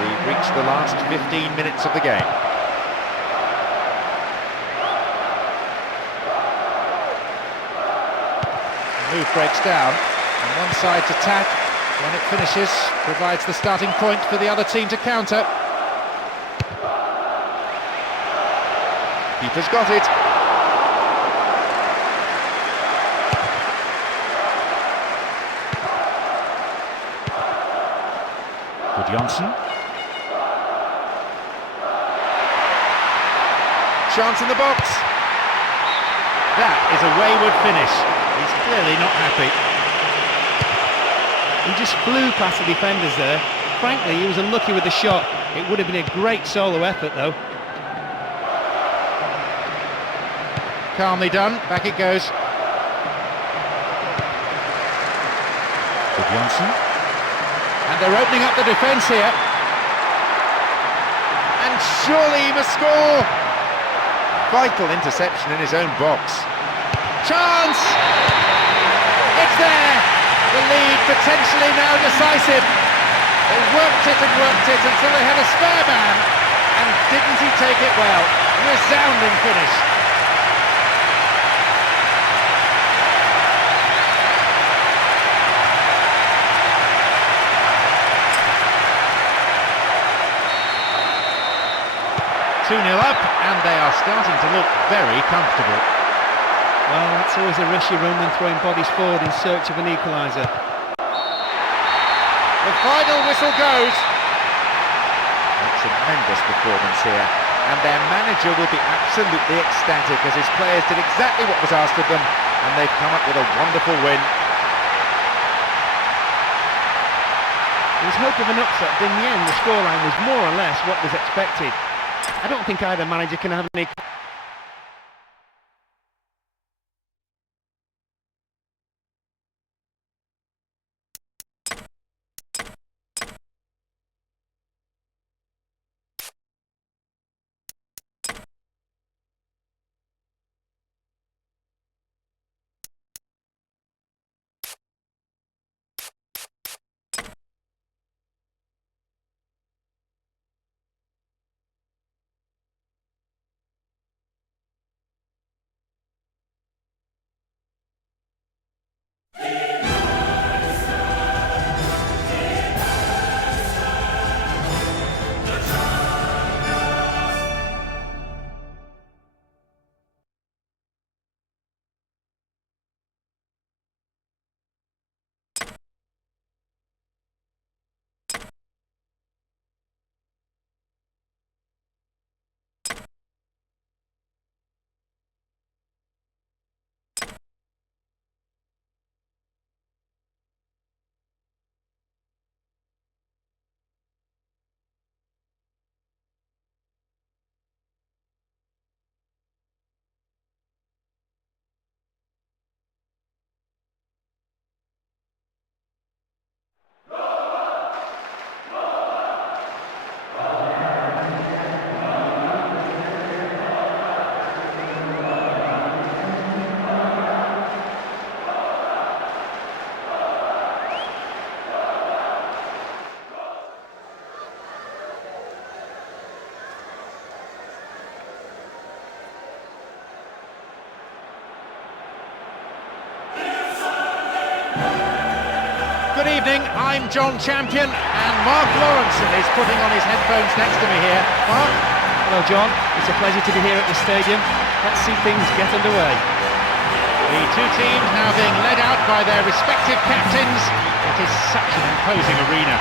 We've reached the last 15 minutes of the game. The move breaks down, and one side to tack. When it finishes, provides the starting point for the other team to counter. Keeper's got it. Johnson. Chance in the box. That is a wayward finish. Clearly not happy. He just flew past the defenders there. Frankly, he was unlucky with the shot. It would have been a great solo effort, though. Calmly done, back it goes. Good Johnson. And they're opening up the defence here. And surely he must score! Vital interception in his own box. Chance! It's there! The lead potentially now decisive. They worked it until they had a spare man. And didn't he take it well? Resounding finish. Two 2-0 up, and they are starting to look very comfortable. Well, that's always a risk you run when throwing bodies forward in search of an equaliser. The final whistle goes. A tremendous performance here, and their manager will be absolutely ecstatic as his players did exactly what was asked of them, and they've come up with a wonderful win. There was hope of an upset, but in the end the scoreline was more or less what was expected. I don't think either manager can have any... Good evening, I'm John Champion, and Mark Lawrenson is putting on his headphones next to me here. Mark? Hello John, it's a pleasure to be here at the stadium. Let's see things get underway. The two teams now being led out by their respective captains. It is such an imposing arena.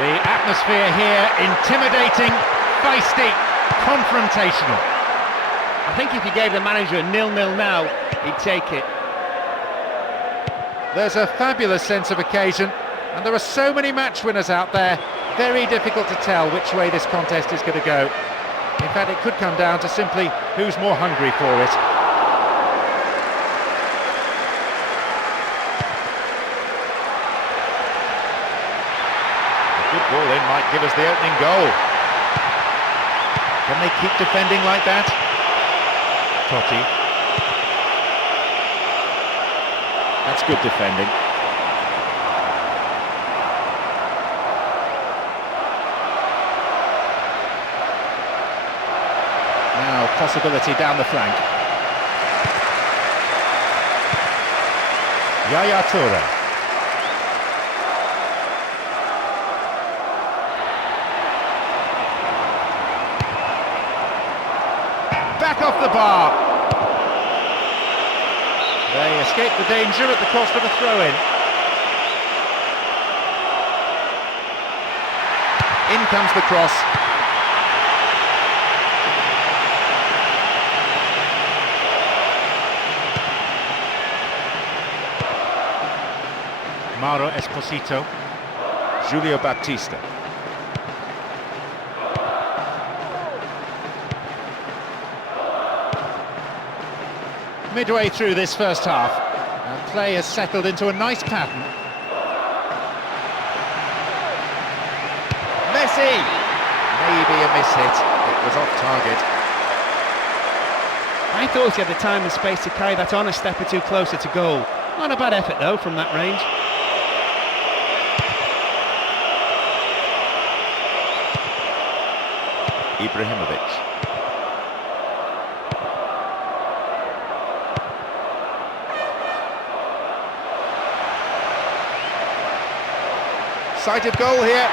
The atmosphere here, intimidating, feisty, confrontational. I think if you gave the manager a 0-0 now, he'd take it. There's a fabulous sense of occasion, and there are so many match winners out there. Very difficult to tell which way this contest is going to go. In fact, it could come down to simply who's more hungry for it. Good ball in might give us the opening goal. Can they keep defending like that? Totti. That's good defending. Now, possibility down the flank. Yaya Toure. Back off the bar. They escape the danger at the cost of a throw-in. In comes the cross. Mauro Esposito, Julio Baptista. Midway through this first half, and play has settled into a nice pattern. Messi! Maybe a miss-hit, it was off target. I thought he had the time and space to carry that on a step or two closer to goal. Not a bad effort though from that range. Ibrahimovic. Sighted goal here.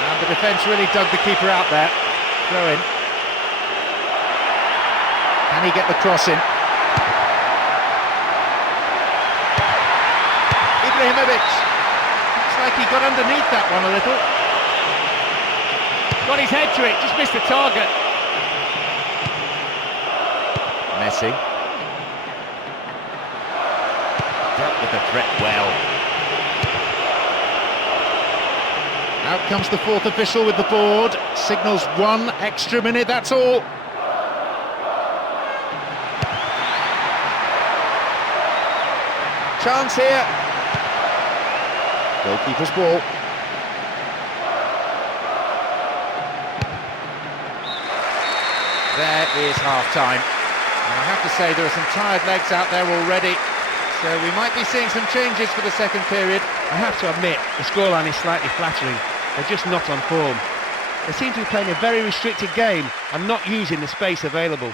And the defence really dug the keeper out there. Throw in. Can he get the cross in? Ibrahimovic. Looks like he got underneath that one a little. Got his head to it, just missed the target. Messi. Dealt with the threat well. Out comes the fourth official with the board. Signals 1 extra minute, that's all. Chance here. Goalkeeper's ball. There is half-time. And I have to say there are some tired legs out there already. So we might be seeing some changes for the second period. I have to admit, the scoreline is slightly flattering. They're just not on form. They seem to be playing a very restricted game and not using the space available.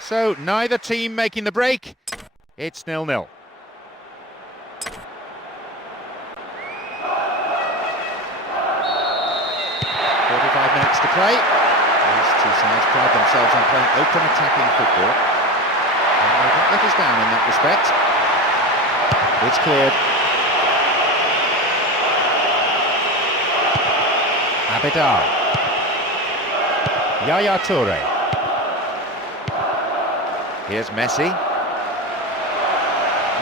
So neither team making the break. It's 0-0. Minutes to play. These two sides pride themselves on playing open attacking football. And they won't let us down in that respect. It's cleared. Abidal. Yaya Toure. Here's Messi.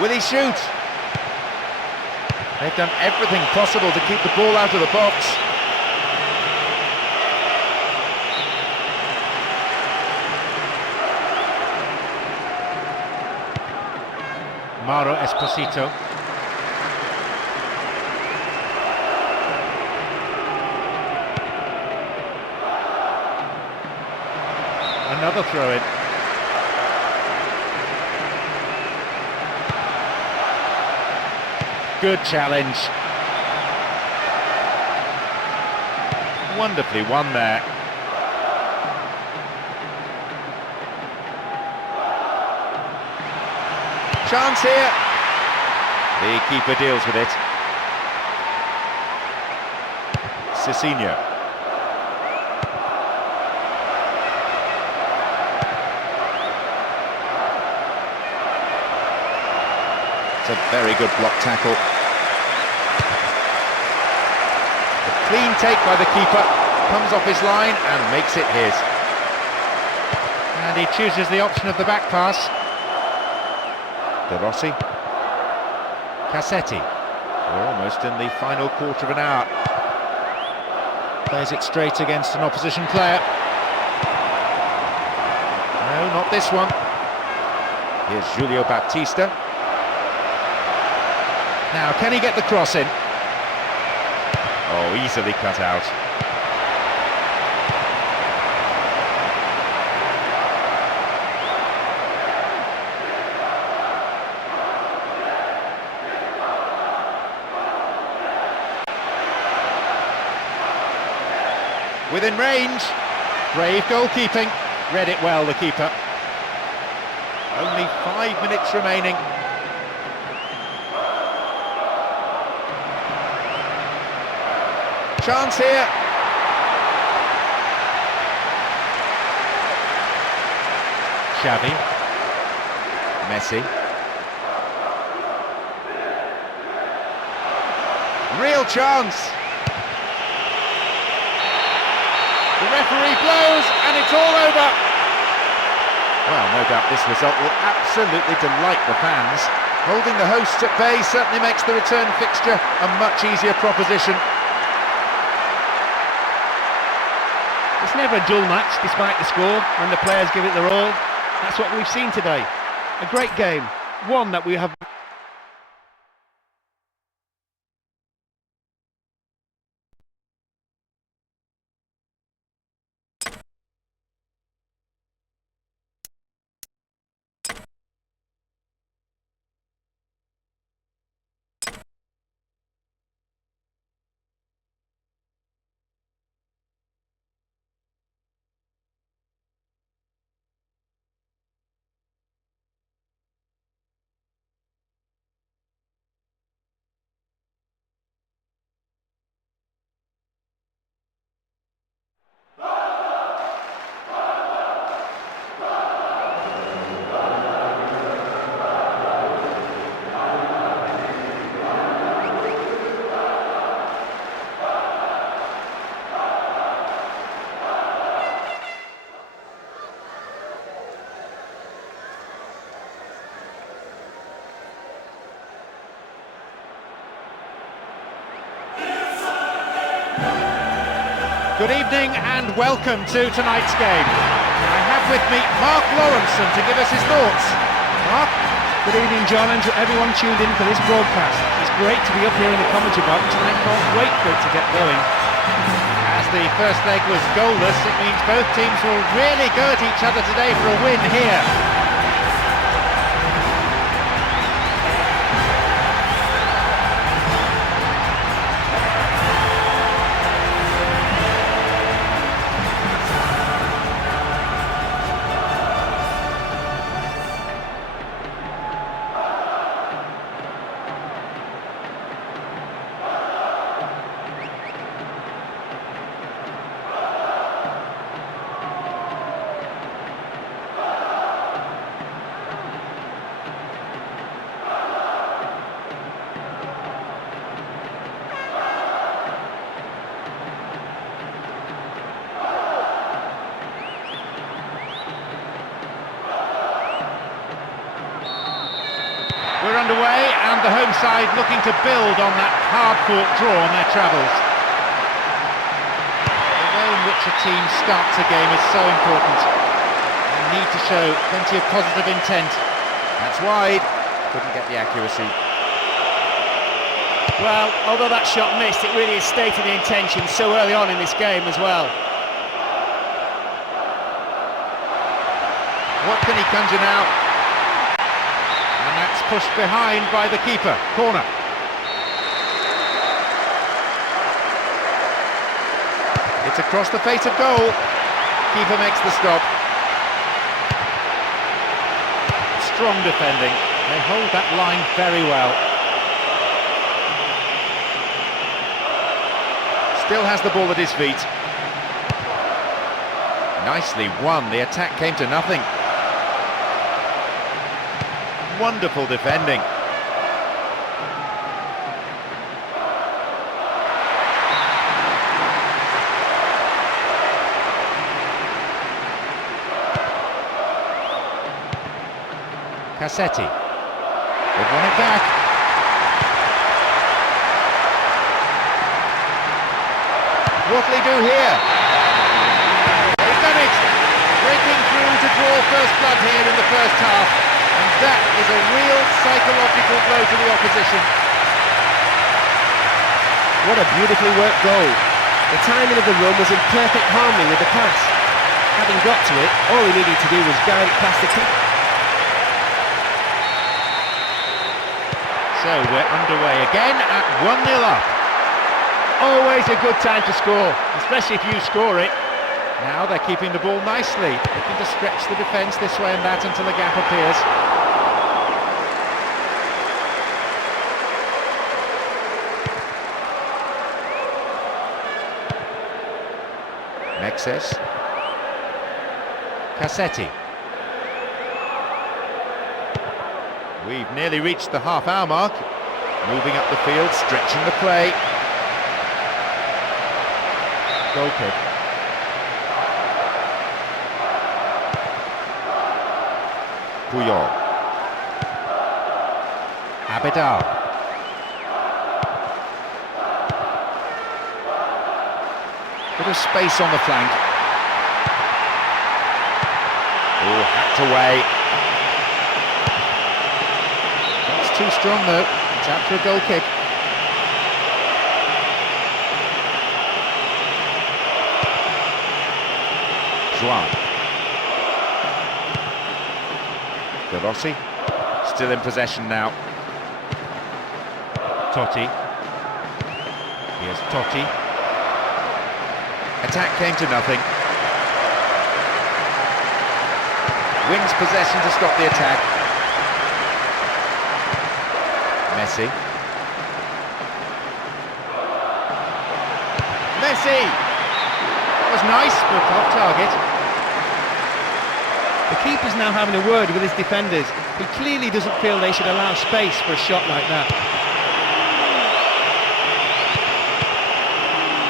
Will he shoot? They've done everything possible to keep the ball out of the box. Mauro Esposito. Another throw-in. Good challenge. Wonderfully won there. Chance here. The keeper deals with it. Cicinho. It's a very good block tackle. The clean take by the keeper, comes off his line and makes it his. And he chooses the option of the back pass. De Rossi. Cassetti. We're almost in the final quarter of an hour. Plays it straight against an opposition player. No, not this one. Here's Julio Baptista. Now, can he get the cross in? Oh, easily cut out. Within range. Brave goalkeeping. Read it well, the keeper. Only 5 minutes remaining. Chance here. Xavi. Messi. Real chance. The referee blows and it's all over. Well, no doubt this result will absolutely delight the fans. Holding the hosts at bay certainly makes the return fixture a much easier proposition. It's never a dull match, despite the score, when the players give it their all. That's what we've seen today. A great game, one that we have... Good evening and welcome to tonight's game. I have with me Mark Lawrenson to give us his thoughts. Mark? Good evening, John, and to everyone tuned in for this broadcast. It's great to be up here in the commentary box, and I can't wait for it to get going. As the first leg was goalless, it means both teams will really go at each other today for a win here. We're underway, and the home side looking to build on that hard-fought draw on their travels. The way in which a team starts a game is so important. They need to show plenty of positive intent. That's wide. Couldn't get the accuracy. Well, although that shot missed, it really is stating the intention so early on in this game as well. What can he conjure now? And that's pushed behind by the keeper. Corner. It's across the face of goal. Keeper makes the stop. Strong defending. They hold that line very well. Still has the ball at his feet. Nicely won. The attack came to nothing. Wonderful defending. Cassetti. They've won it back. What'll he do here? They've done it! Breaking through to draw first blood here in the first half. And that is a real psychological blow to the opposition. What a beautifully worked goal. The timing of the run was in perfect harmony with the pass. Having got to it, all he needed to do was guide it past the keeper. So we're underway again at 1-0 up. Always a good time to score, especially if you score it. Now they're keeping the ball nicely, looking to stretch the defence this way and that until a gap appears. Mexes. Cassetti. We've nearly reached the half-hour mark. Moving up the field, stretching the play. Goal kick. Puyol. Abidal. Bit of space on the flank. Oh, hacked away. That's too strong though. It's out for a goal kick. Juan. Garossi. Still in possession now. Totti. Here's Totti. Attack came to nothing. Wins possession to stop the attack. Messi. Messi! That was nice, but off target. The keeper's now having a word with his defenders. He clearly doesn't feel they should allow space for a shot like that.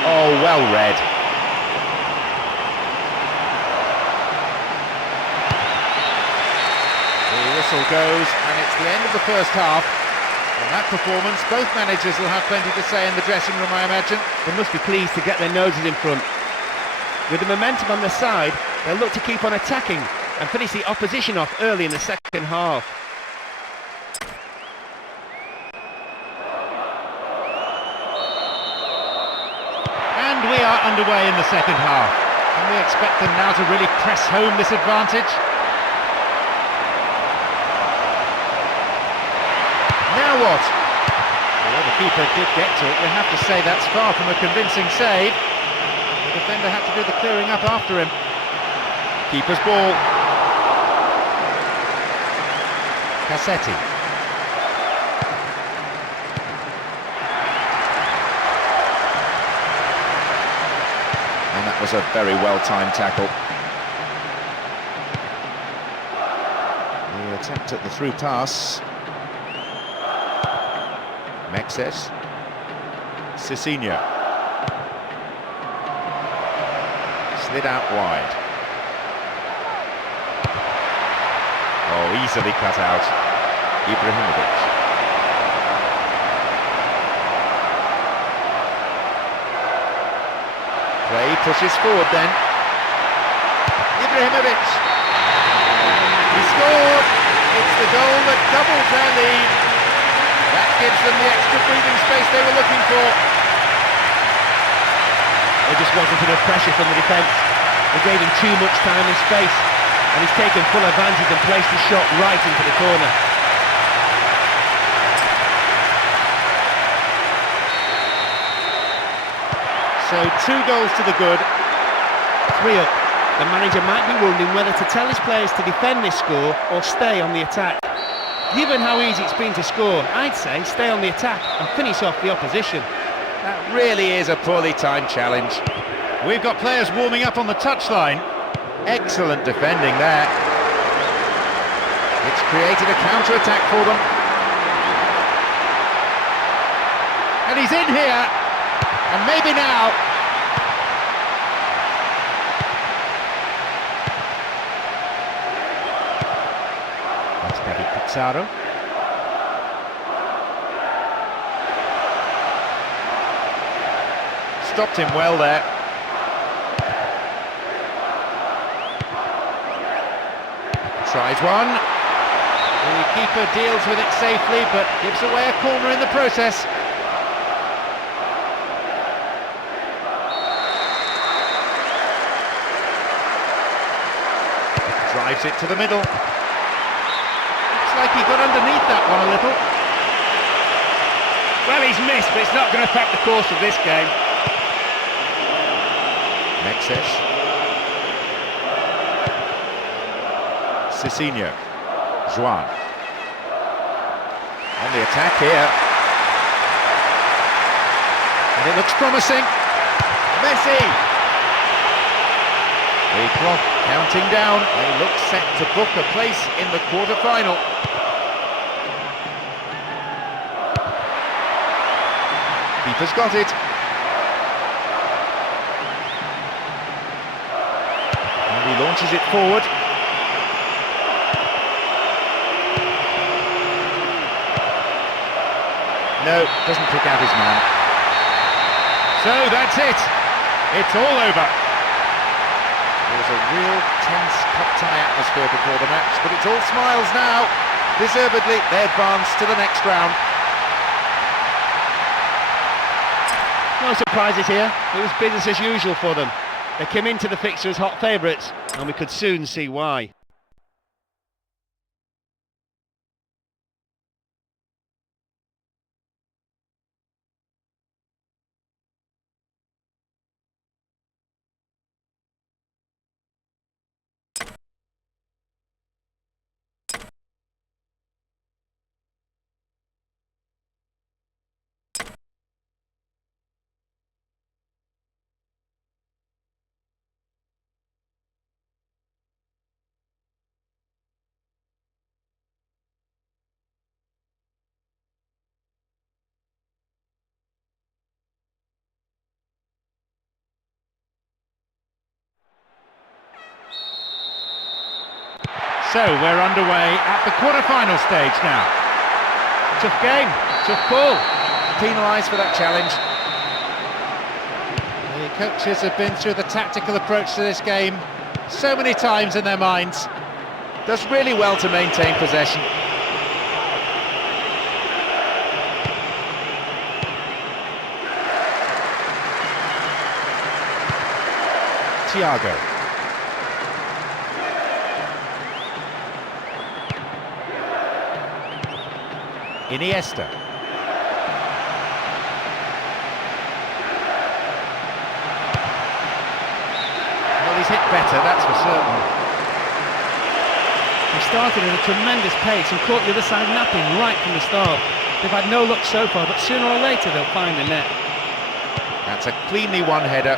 Oh, well read. The whistle goes, and it's the end of the first half. On that performance, both managers will have plenty to say in the dressing room, I imagine. They must be pleased to get their noses in front. With the momentum on their side, they'll look to keep on attacking and finish the opposition off early in the second half. And we are underway in the second half. Can we expect them now to really press home this advantage? Now what? Well, the keeper did get to it. We have to say that's far from a convincing save. The defender had to do the clearing up after him. Keeper's ball. Cassetti. And that was a very well-timed tackle. The attempt at the through pass. Mexes. Cicinho. Slid out wide. Oh, easily cut out. Ibrahimovic. Play pushes forward then. Ibrahimovic. He scored. It's the goal that doubles their lead. That gives them the extra breathing space they were looking for. There just wasn't enough pressure from the defence. They gave him too much time and space, and he's taken full advantage and placed his shot right into the corner. So 2 goals to the good. 3 up. The manager might be wondering whether to tell his players to defend this score or stay on the attack. Given how easy it's been to score, I'd say stay on the attack and finish off the opposition. That really is a poorly timed challenge. We've got players warming up on the touchline. Excellent defending there. It's created a counter-attack for them. And he's in here. And maybe now. That's David Pizarro. Stopped him well there. Tries one. The keeper deals with it safely, but gives away a corner in the process. drives it to the middle. Looks like he got underneath that one a little. Well, he's missed, but it's not going to affect the course of this game. Mexes. Cicinho. Juan. On the attack here. And it looks promising. Messi! The clock counting down. They look set to book a place in the quarter-final. Keeper's got it. And he launches it forward. No, doesn't pick out his man. So that's it. It's all over. There was a real tense cup-tie atmosphere before the match, but it's all smiles now. Deservedly, they advance to the next round. No surprises here. It was business as usual for them. They came into the fixture as hot favourites, and we could soon see why. So we're underway at the quarter-final stage now. Tough game, tough call. Penalised for that challenge. The coaches have been through the tactical approach to this game so many times in their minds. Does really well to maintain possession. Thiago. Iniesta. Well, he's hit better, that's for certain. They started at a tremendous pace and caught the other side napping right from the start. They've had no luck so far, but sooner or later they'll find the net. That's a cleanly won header.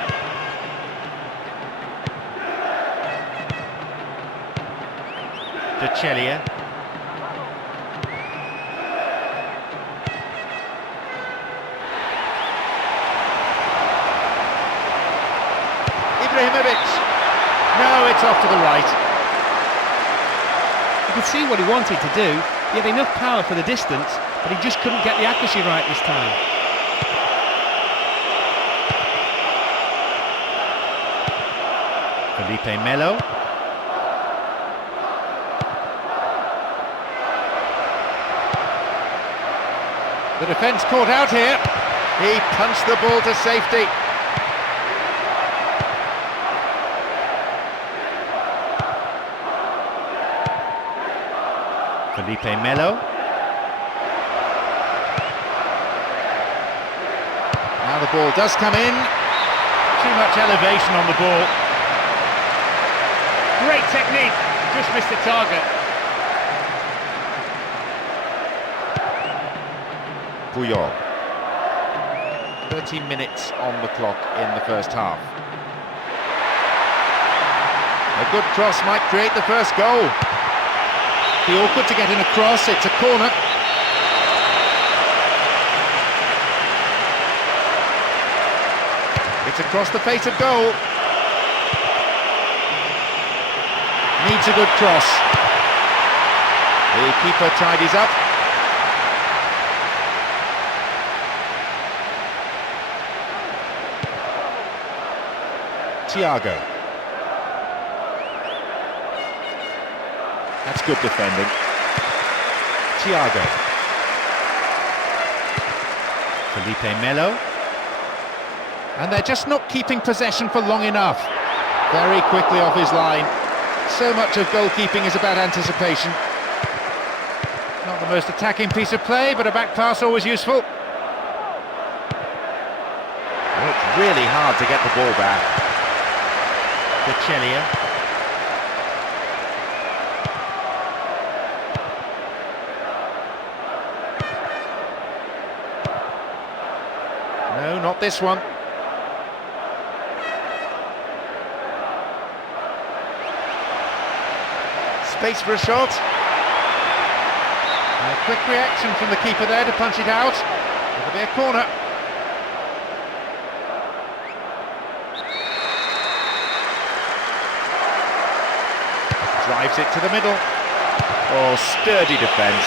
De Celia. No, it's off to the right. You could see what he wanted to do. He had enough power for the distance, but he just couldn't get the accuracy right this time. Felipe Melo. The defence caught out here. He punched the ball to safety. Felipe Melo. Now the ball does come in. Too much elevation on the ball. Great technique, just missed the target. Puyol. 30 minutes on the clock in the first half. A good cross might create the first goal. Be awkward to get in a cross, it's a corner. It's across the face of goal. Needs a good cross. The keeper tidies up. Thiago. That's good defending. Thiago. Felipe Melo. And they're just not keeping possession for long enough. Very quickly off his line. So much of goalkeeping is about anticipation. Not the most attacking piece of play, but a back pass always useful. Worked really hard to get the ball back. Gachelia. No, not this one. Space for a shot. A quick reaction from the keeper there to punch it out. It'll be a corner. Drives it to the middle. Oh, sturdy defence.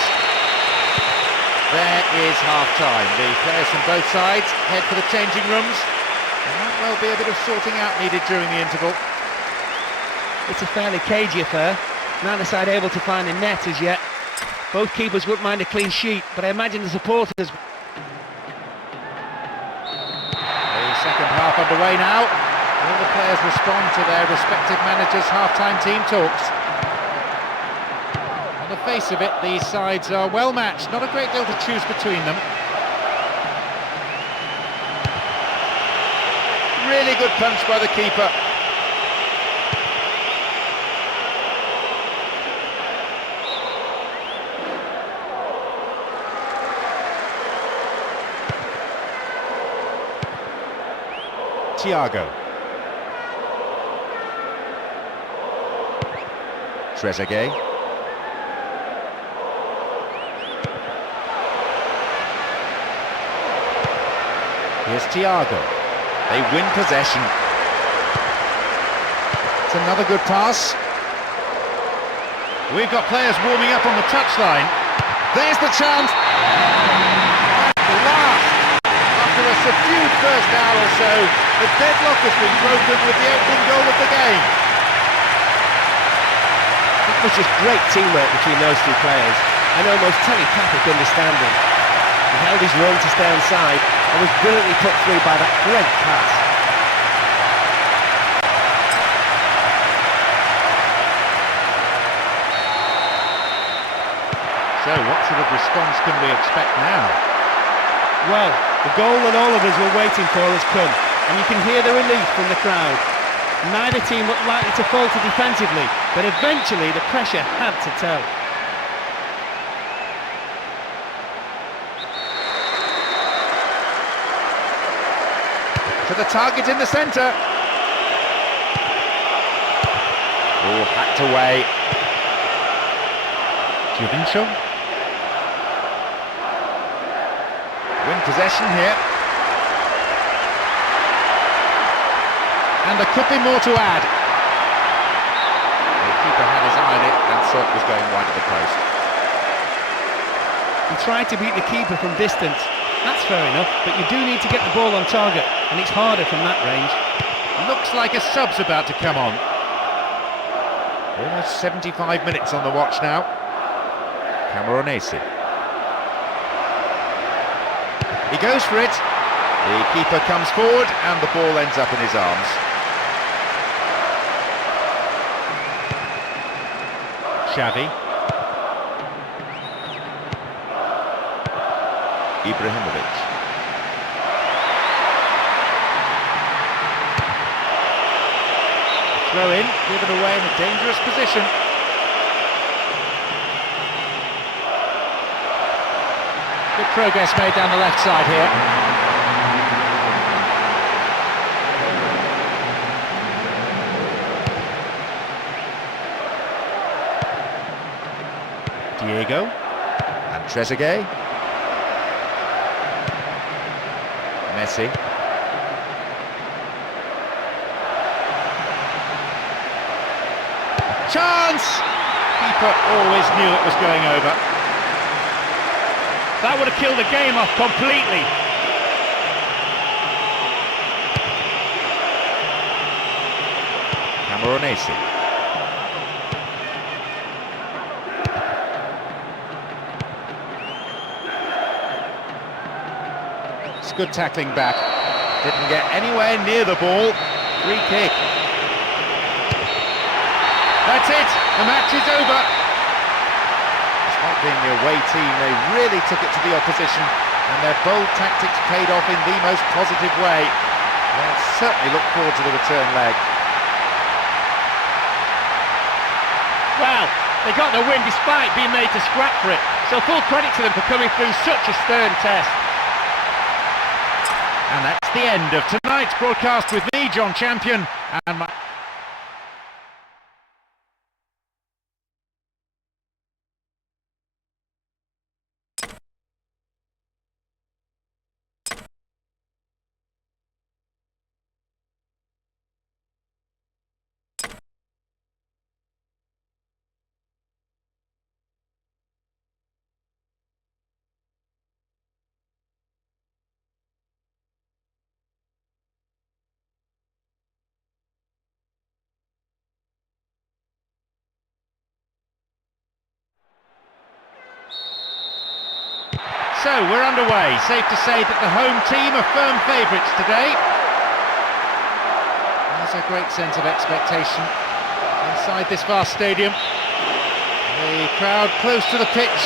There is half-time. The players from both sides head for the changing rooms. There might well be a bit of sorting out needed during the interval. It's a fairly cagey affair. Neither side able to find a net as yet. Both keepers wouldn't mind a clean sheet, but I imagine the supporters... The second half underway now. Will the players respond to their respective managers' half-time team talks? On the face of it, these sides are well matched. Not a great deal to choose between them. Really good punch by the keeper. Thiago. Trezeguet. Here's Thiago. They win possession. It's another good pass. We've got players warming up on the touchline. There's the chance. At last, after a subdued first hour or so, the deadlock has been broken with the opening goal of the game. It was just great teamwork between those two players, and almost telepathic understanding. He held his run to stay onside and was brilliantly put through by that great pass. So what sort of response can we expect now? Well, the goal that all of us were waiting for has come, and you can hear the relief from the crowd. Neither team looked likely to falter defensively, but eventually the pressure had to tell. To the target in the centre. Oh, hacked away. Giovinco. Win possession here. And there could be more to add. The keeper had his eye on it and saw it was going wide of the post. He tried to beat the keeper from distance. That's fair enough, but you do need to get the ball on target, and it's harder from that range. Looks like a sub's about to come on. Almost 75 minutes on the watch now. Camoranesi. He goes for it. The keeper comes forward and the ball ends up in his arms. Xavi. Ibrahimovic. Throw in, given away in a dangerous position. Good progress made down the left side here. Diego and Trezeguet. Messi. Chance! Keeper always knew it was going over. That would have killed the game off completely. Camoranesi. It's good tackling back. Didn't get anywhere near the ball. Free kick. That's it, the match is over. Despite being the away team, they really took it to the opposition, and their bold tactics paid off in the most positive way. They'll certainly look forward to the return leg. Well, they got the win despite being made to scrap for it, so full credit to them for coming through such a stern test. And that's the end of tonight's broadcast with me, John Champion, and my... So, we're underway. Safe to say that the home team are firm favourites today. There's a great sense of expectation inside this vast stadium. The crowd close to the pitch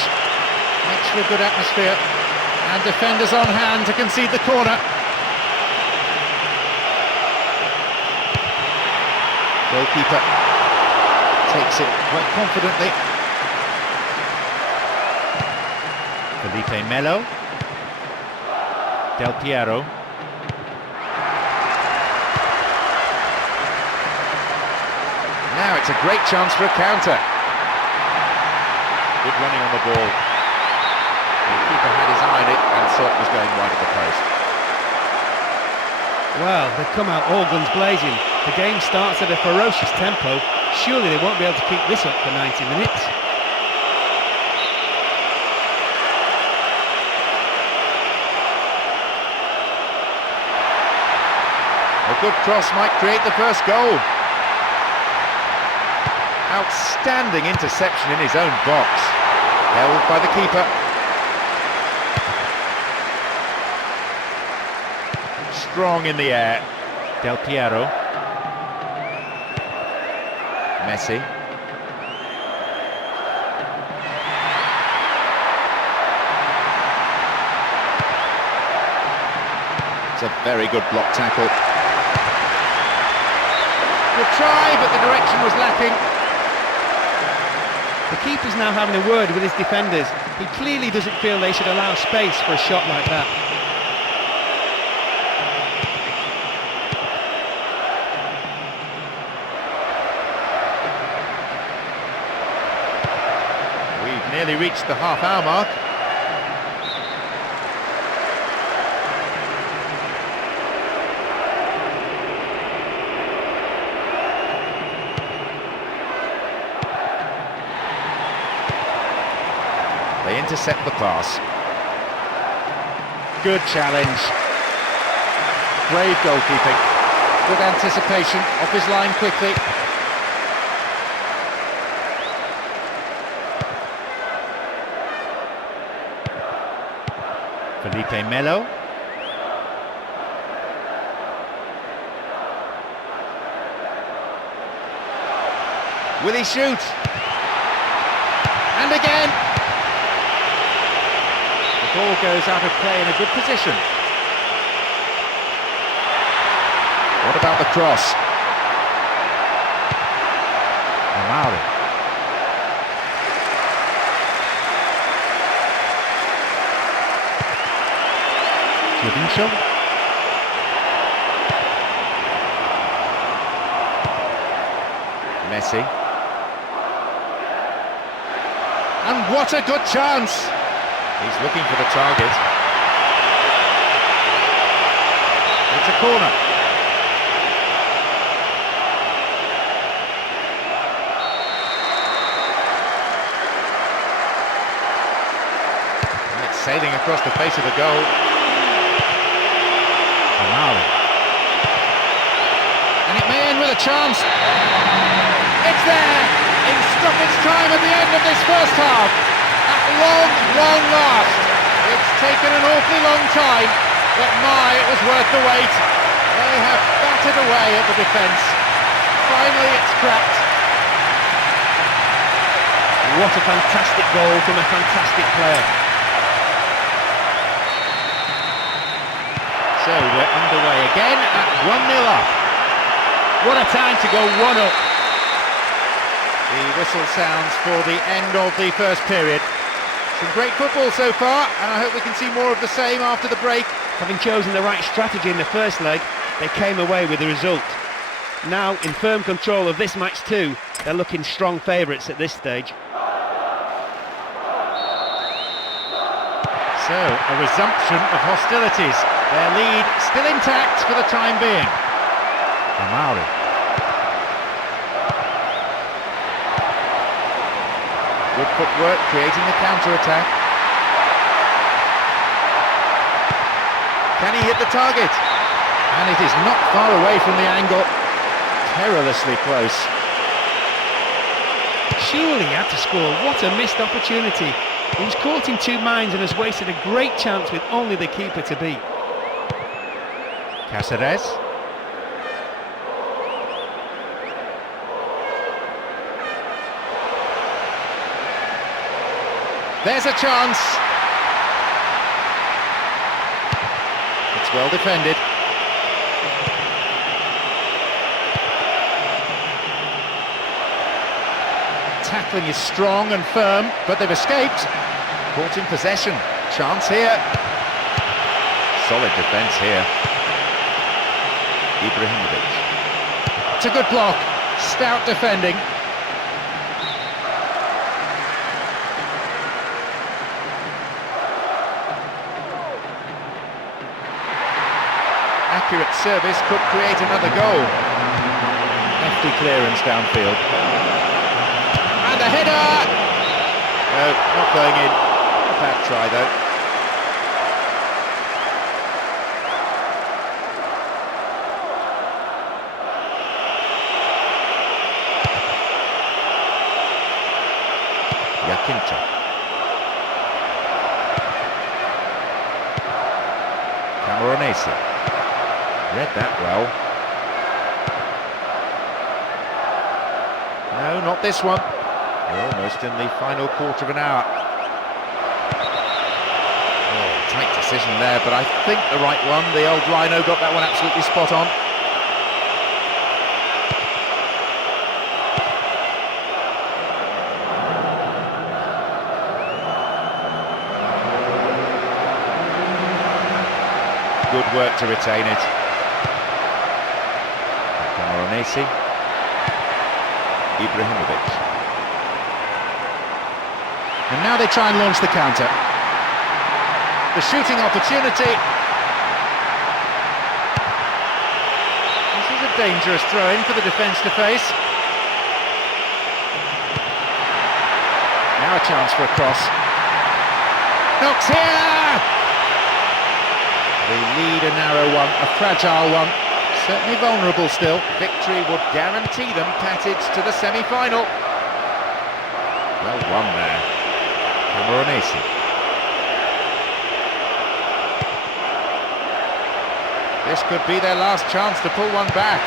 makes for a good atmosphere, and defenders on hand to concede the corner. Goalkeeper takes it quite confidently. Felipe Melo, Del Piero, now it's a great chance for a counter. Good running on the ball. The keeper had his eye on it and saw it was going wide of the post. Well, they've come out all guns blazing. The game starts at a ferocious tempo. Surely they won't be able to keep this up for 90 minutes. A good cross might create the first goal. Outstanding interception in his own box. Held by the keeper. Strong in the air. Del Piero. Messi. It's a very good block tackle. Good try, but the direction was lacking. The keeper's now having a word with his defenders. He clearly doesn't feel they should allow space for a shot like that. We've nearly reached the half-hour mark. They intercept the pass. Good challenge. Brave goalkeeping. Good anticipation, off his line quickly. Felipe Melo. Will he shoot? And again! The ball goes out of play in a good position. What about the cross? Amari. Jorginho. Messi. And what a good chance! He's looking for the target. It's a corner. And it's sailing across the face of the goal. Amari. And it may end with a chance. It's there! In stoppage time at the end of this first half. At long last. It's taken an awfully long time, but my, it was worth the wait. They have battered away at the defence. Finally it's cracked. What a fantastic goal from a fantastic player. So we're underway again at 1-0 up. What a time to go 1-up. The whistle sounds for the end of the first period. Some great football so far, and I hope we can see more of the same after the break. Having chosen the right strategy in the first leg, they came away with the result. Now, in firm control of this match too, they're looking strong favourites at this stage. So, a resumption of hostilities. Their lead still intact for the time being. Amari. Good footwork, creating the counter-attack. Can he hit the target? And it is not far away from the angle. Perilously close. Surely he had to score. What a missed opportunity. He was caught in two minds and has wasted a great chance with only the keeper to beat. Cáceres. There's a chance. It's well defended. Tackling is strong and firm, but they've escaped. Caught in possession. Chance here. Solid defence here. Ibrahimovic. It's a good block. Stout defending. Accurate service could create another goal. Hefty clearance downfield. And a header! No, not going in. A bad try though. Yakinta. Camoranesi. Read that well. No, not this one. We're almost in the final quarter of an hour. Oh, tight decision there, but I think the right one. The old Rhino got that one absolutely spot on. Good work to retain it. Camoranesi. Ibrahimovic. And now they try and launch the counter. The shooting opportunity. This is a dangerous throw-in for the defence to face. Now a chance for a cross. Knocks here! They lead a narrow one, a fragile one. Certainly vulnerable still. Victory would guarantee them passage to the semi-final. Well won there. Camoranesi. This could be their last chance to pull one back.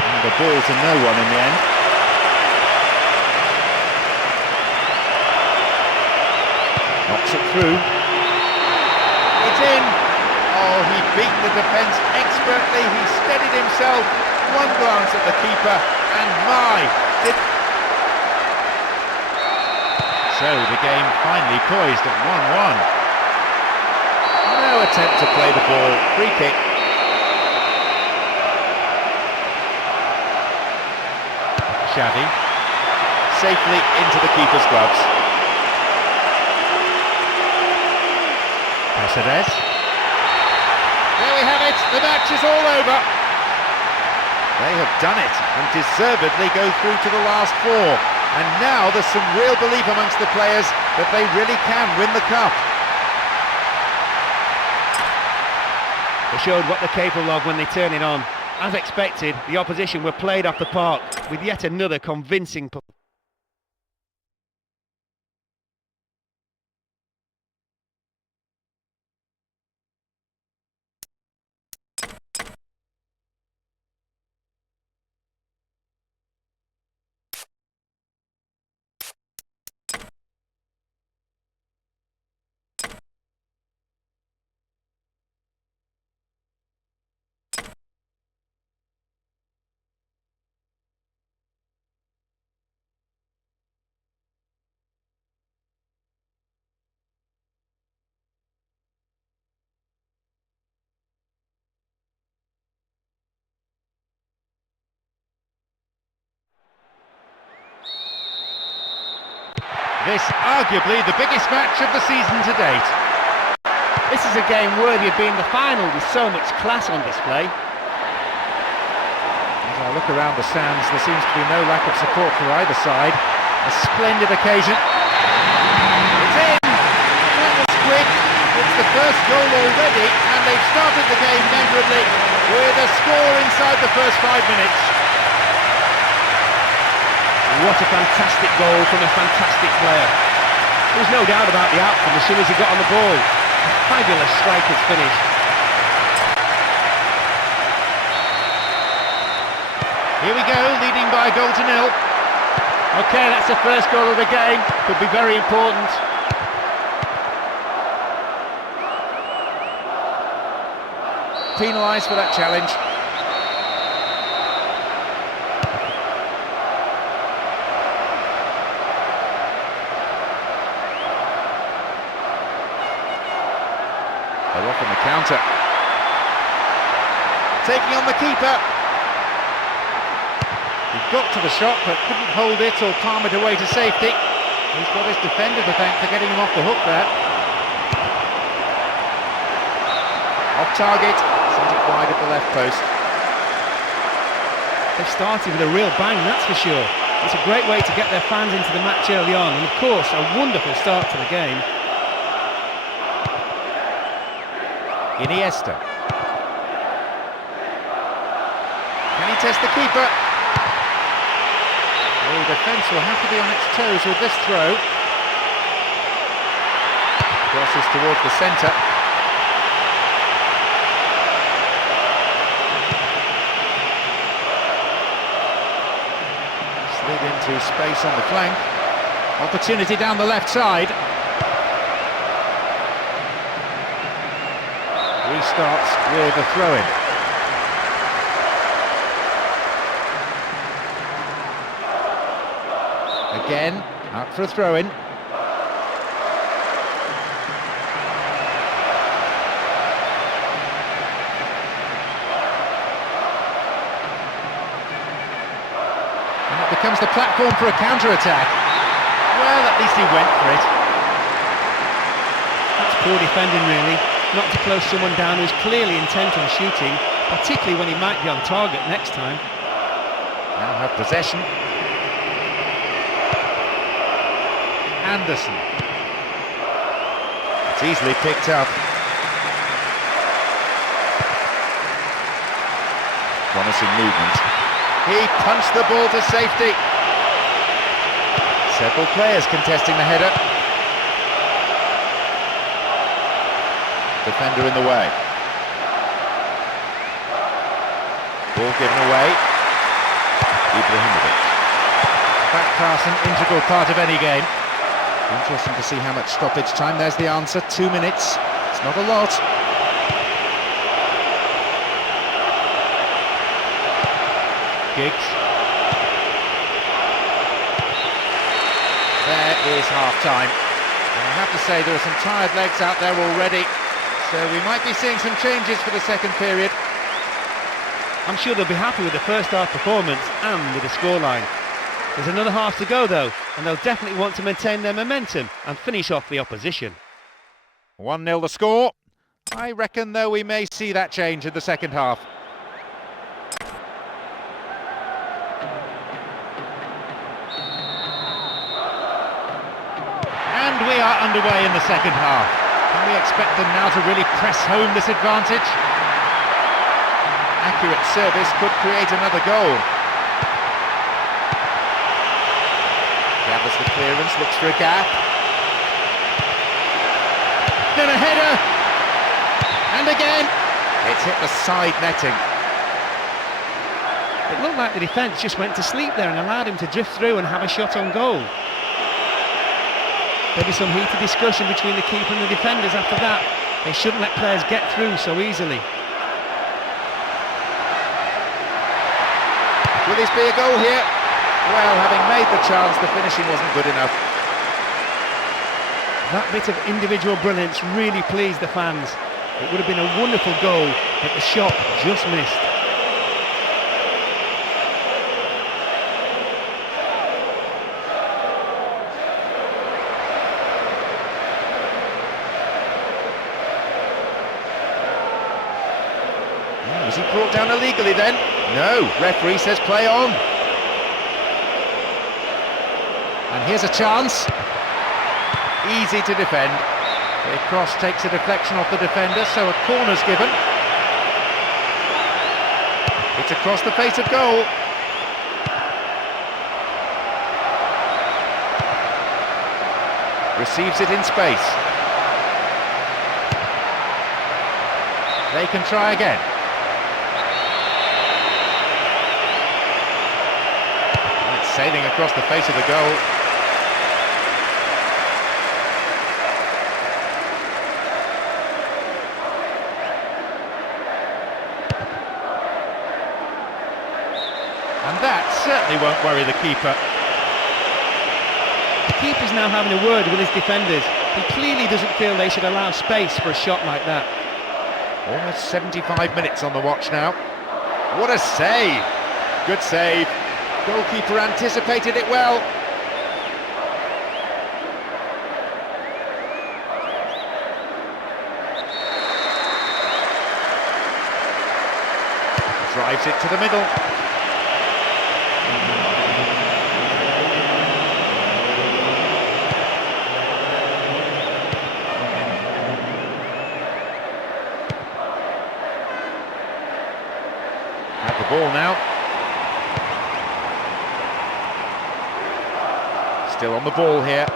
And the ball to no one in the end. Knocks it through. It's in. Oh, he beat the defence expertly. He steadied himself. One glance at the keeper, and did. So the game finally poised at 1-1. No attempt to play the ball. Free kick. Xavi. Safely into the keeper's gloves. Cáceres. There we have it. The match is all over. They have done it and deservedly go through to the last four. And now there's some real belief amongst the players that they really can win the cup. They showed what they're capable of when they turn it on. As expected, the opposition were played off the park with yet another convincing performance. This arguably the biggest match of the season to date. This is a game worthy of being the final with so much class on display. As I look around the stands, there seems to be no lack of support for either side. A splendid occasion. It's in! That was quick. It's the first goal already, and they've started the game memorably with a score inside the first 5 minutes. What a fantastic goal from a fantastic player. There's no doubt about the outcome as soon as he got on the ball. A fabulous striker's finish. Here we go, leading by a goal to nil. Okay, that's the first goal of the game. Could be very important. Penalised for that challenge. They're off on the counter. Taking on the keeper. He got to the shot but couldn't hold it or palm it away to safety. He's got his defender to thank for getting him off the hook there. Off target, sent it wide at the left post. They've started with a real bang, that's for sure. It's a great way to get their fans into the match early on, and of course a wonderful start to the game. Iniesta. Can he test the keeper? The defence will have to be on its toes with this throw. Crosses towards the centre. Slid into space on the flank. Opportunity down the left side. Restarts with a throw-in. Again, out for a throw-in. And it becomes the platform for a counter-attack. Well, at least he went for it. That's poor defending really, not to close someone down who's clearly intent on shooting, particularly when he might be on target next time. Now have possession. Anderson. It's easily picked up. Promising movement. He punched the ball to safety. Several players contesting the header. Defender in the way. Ball given away. Ibrahimovic. Back pass, an integral part of any game. Interesting to see how much stoppage time. There's the answer, 2 minutes. It's not a lot. Giggs. There is half-time. And I have to say there are some tired legs out there already. So we might be seeing some changes for the second period. I'm sure they'll be happy with the first half performance and with the scoreline. There's another half to go though, and they'll definitely want to maintain their momentum and finish off the opposition. 1-0 the score. I reckon though we may see that change in the second half. And we are underway in the second half. Can we expect them now to really press home this advantage? Accurate service could create another goal. Gathers the clearance, looks for a gap. Then a header! And again! It's hit the side netting. It looked like the defence just went to sleep there and allowed him to drift through and have a shot on goal. There'll be some heated discussion between the keeper and the defenders after that. They shouldn't let players get through so easily. Will this be a goal here? Well, having made the chance, the finishing wasn't good enough. That bit of individual brilliance really pleased the fans. It would have been a wonderful goal, but the shot just missed. brought down illegally then? No, referee says play on. And here's a chance. Easy to defend. The cross takes a deflection off the defender, so a corner's given. It's across the face of goal. Receives it in space. They can try again. It's sailing across the face of the goal. And that certainly won't worry the keeper. The keeper's now having a word with his defenders. He clearly doesn't feel they should allow space for a shot like that. Almost 75 minutes on the watch now. What a save! Good save. Goalkeeper anticipated it well. Drives it to the middle. Have the ball now. Still on the ball here.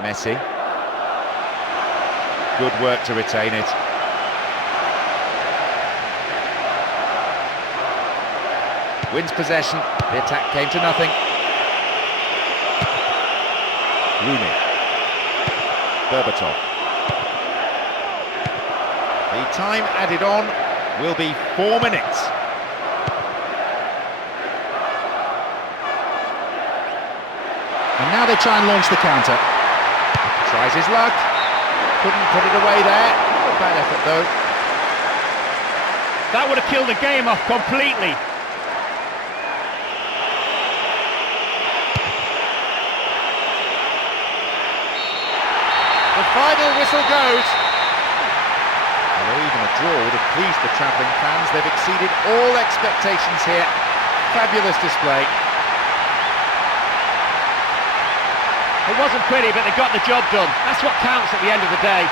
Messi. Good work to retain it. Wins possession. The attack came to nothing. Rooney. Berbatov. The time added on will be 4 minutes. And now they try and launch the counter. Tries his luck. Couldn't put it away there. Not a bad effort though. That would have killed the game off completely. The final whistle goes. Although even a draw would have pleased the travelling fans, they've exceeded all expectations here. Fabulous display. It wasn't pretty, but they got the job done. That's what counts at the end of the day.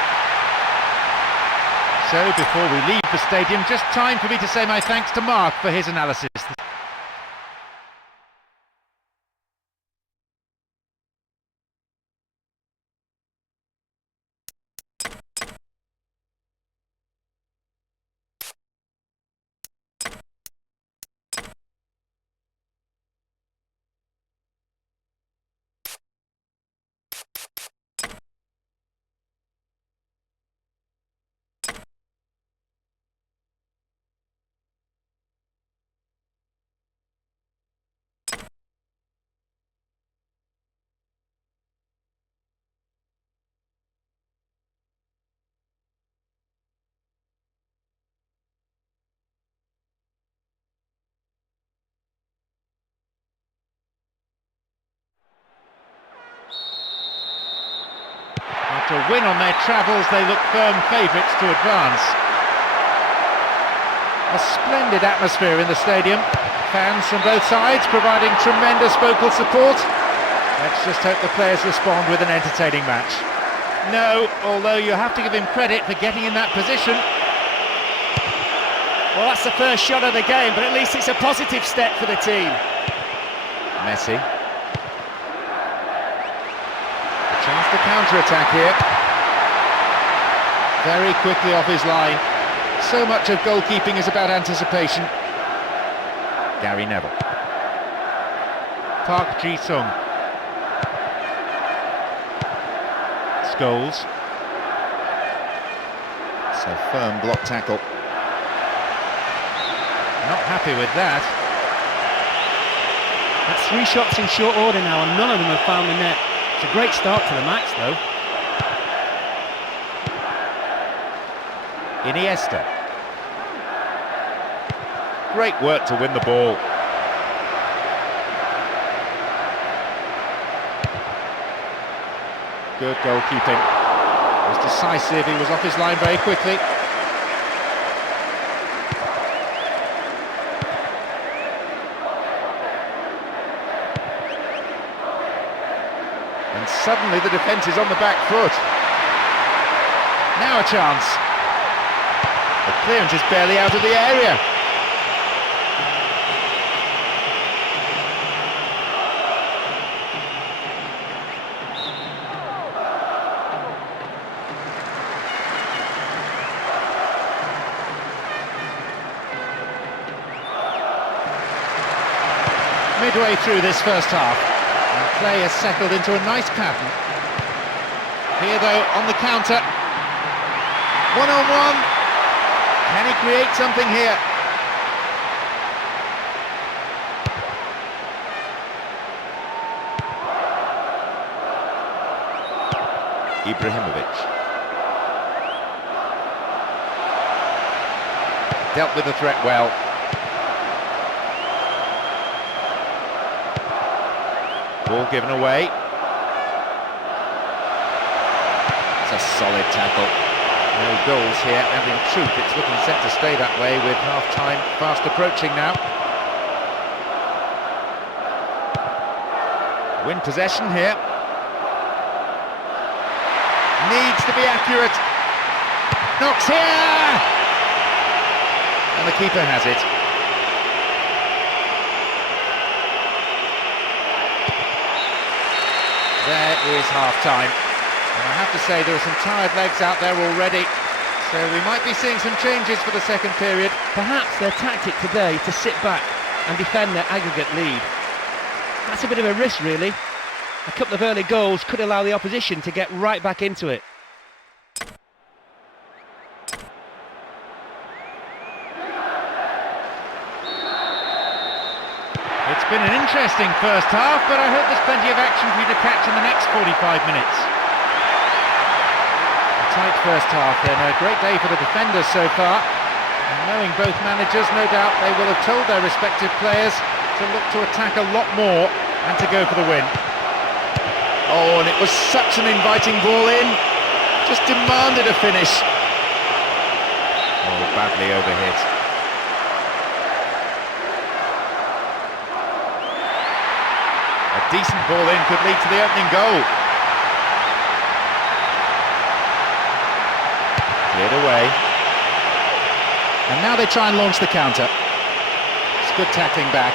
So before we leave the stadium, just time for me to say my thanks to Mark for his analysis. To win on their travels, they look firm favourites to advance. A splendid atmosphere in the stadium. Fans from both sides providing tremendous vocal support. Let's just hope the players respond with an entertaining match. No, although you have to give him credit for getting in that position. Well, that's the first shot of the game, but at least it's a positive step for the team. Messi. Chance to counter-attack here. Very quickly off his line. So much of goalkeeping is about anticipation. Gary Neville. Park Ji-sung. Scholes. So firm block tackle. Not happy with that. That's 3 shots in short order now, and none of them have found the net. It's a great start to the match, though. Iniesta. Great work to win the ball. Good goalkeeping. He was decisive, he was off his line very quickly. And suddenly the defence is on the back foot. Now a chance. The clearance is barely out of the area. Midway through this first half, and play has settled into a nice pattern. Here though, on the counter, one-on-one. Can he create something here? Ibrahimovic. Dealt with the threat well. Ball given away. It's a solid tackle. No goals here, and in truth it's looking set to stay that way with half-time fast approaching now. Win possession here. Needs to be accurate. Knocks here! And the keeper has it. There is half-time. And I have to say there are some tired legs out there already, so we might be seeing some changes for the second period. Perhaps their tactic today to sit back and defend their aggregate lead. That's a bit of a risk, really. A couple of early goals could allow the opposition to get right back into it. It's been an interesting first half, but I hope there's plenty of action for you to catch in the next 45 minutes. A tight first half then, a great day for the defenders so far. And knowing both managers, no doubt they will have told their respective players to look to attack a lot more and to go for the win. Oh, and it was such an inviting ball in, just demanded a finish. Oh, badly overhit. A decent ball in could lead to the opening goal. Cleared away. And now they try and launch the counter. It's good tackling back.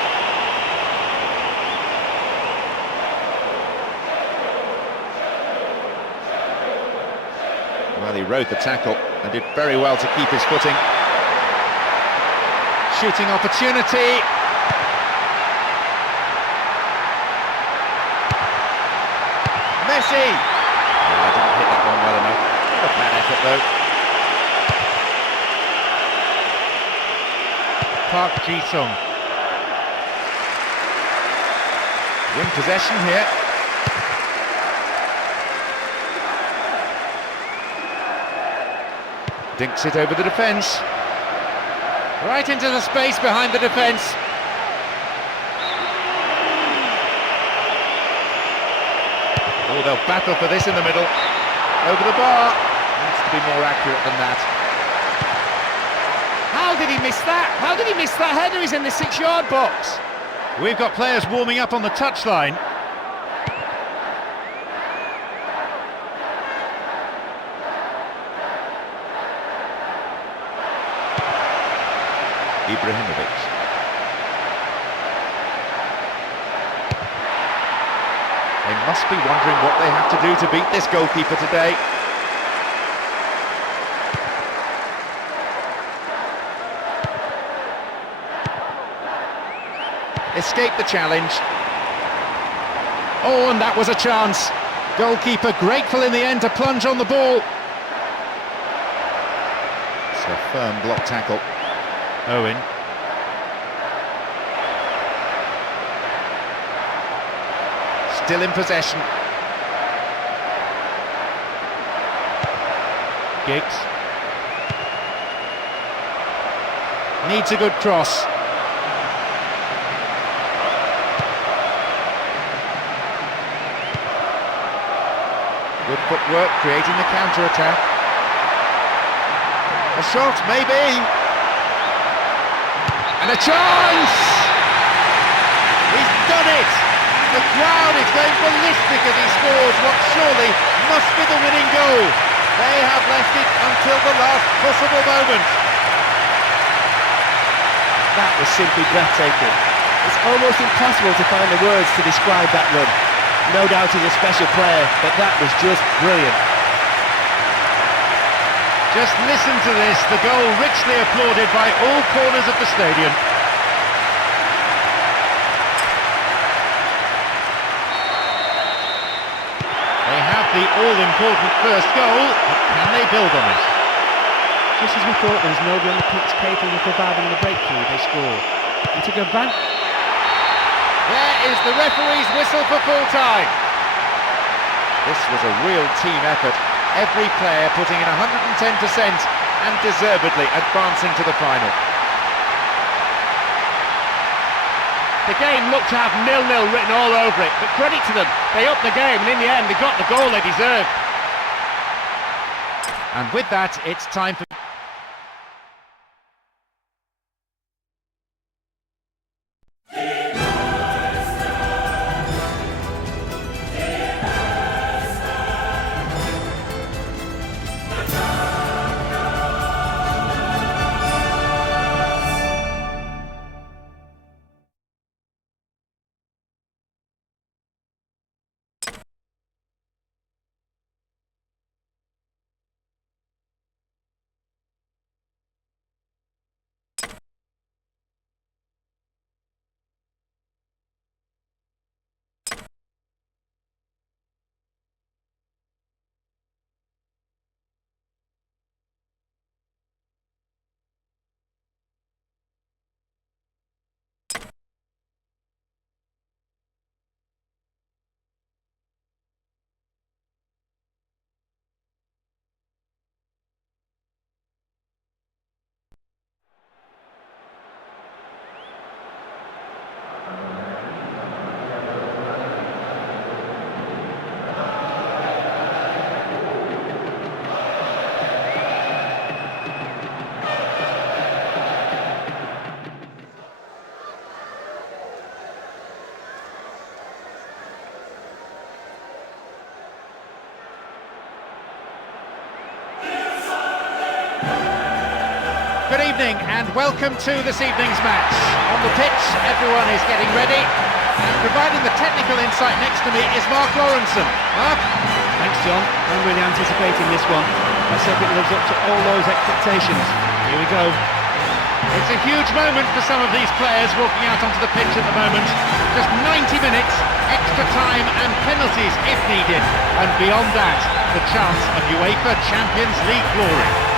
Well, he rode the tackle and did very well to keep his footing. Shooting opportunity. Messi! Oh, I didn't hit that one well enough. Not a bad effort though. Park Ji-sung. Win possession here. Dinks it over the defence. Right into the space behind the defence. Oh, they'll battle for this in the middle. Over the bar. Needs to be more accurate than that. How did he miss that? How did he miss that header? He's in the 6-yard box. We've got players warming up on the touchline. Ibrahimovic. They must be wondering what they have to do to beat this goalkeeper today. Escaped the challenge. Oh, and that was a chance. Goalkeeper grateful in the end to plunge on the ball. It's a firm block tackle. Owen. Still in possession. Giggs. Needs a good cross. Good footwork, creating the counter-attack. A shot, maybe. And a chance! He's done it! The crowd is going ballistic as he scores what surely must be the winning goal. They have left it until the last possible moment. That was simply breathtaking. It's almost impossible to find the words to describe that run. No doubt he's a special player, but that was just brilliant. Just listen to this, the goal richly applauded by all corners of the stadium. They have the all-important first goal, but can they build on it? Just as we thought there was nobody on the pitch capable of providing the breakthrough, they score. He took advantage. There is the referee's whistle for full-time. This was a real team effort. Every player putting in 110% and deservedly advancing to the final. The game looked to have 0-0 written all over it, but credit to them, they upped the game and in the end they got the goal they deserved. And with that, it's time for... Good evening and welcome to this evening's match. On the pitch, everyone is getting ready, and providing the technical insight next to me is Mark Lawrenson. Mark? Thanks, John. I'm really anticipating this one. Let's hope it lives up to all those expectations. Here we go. It's a huge moment for some of these players walking out onto the pitch at the moment. Just 90 minutes, extra time and penalties if needed. And beyond that, the chance of UEFA Champions League glory.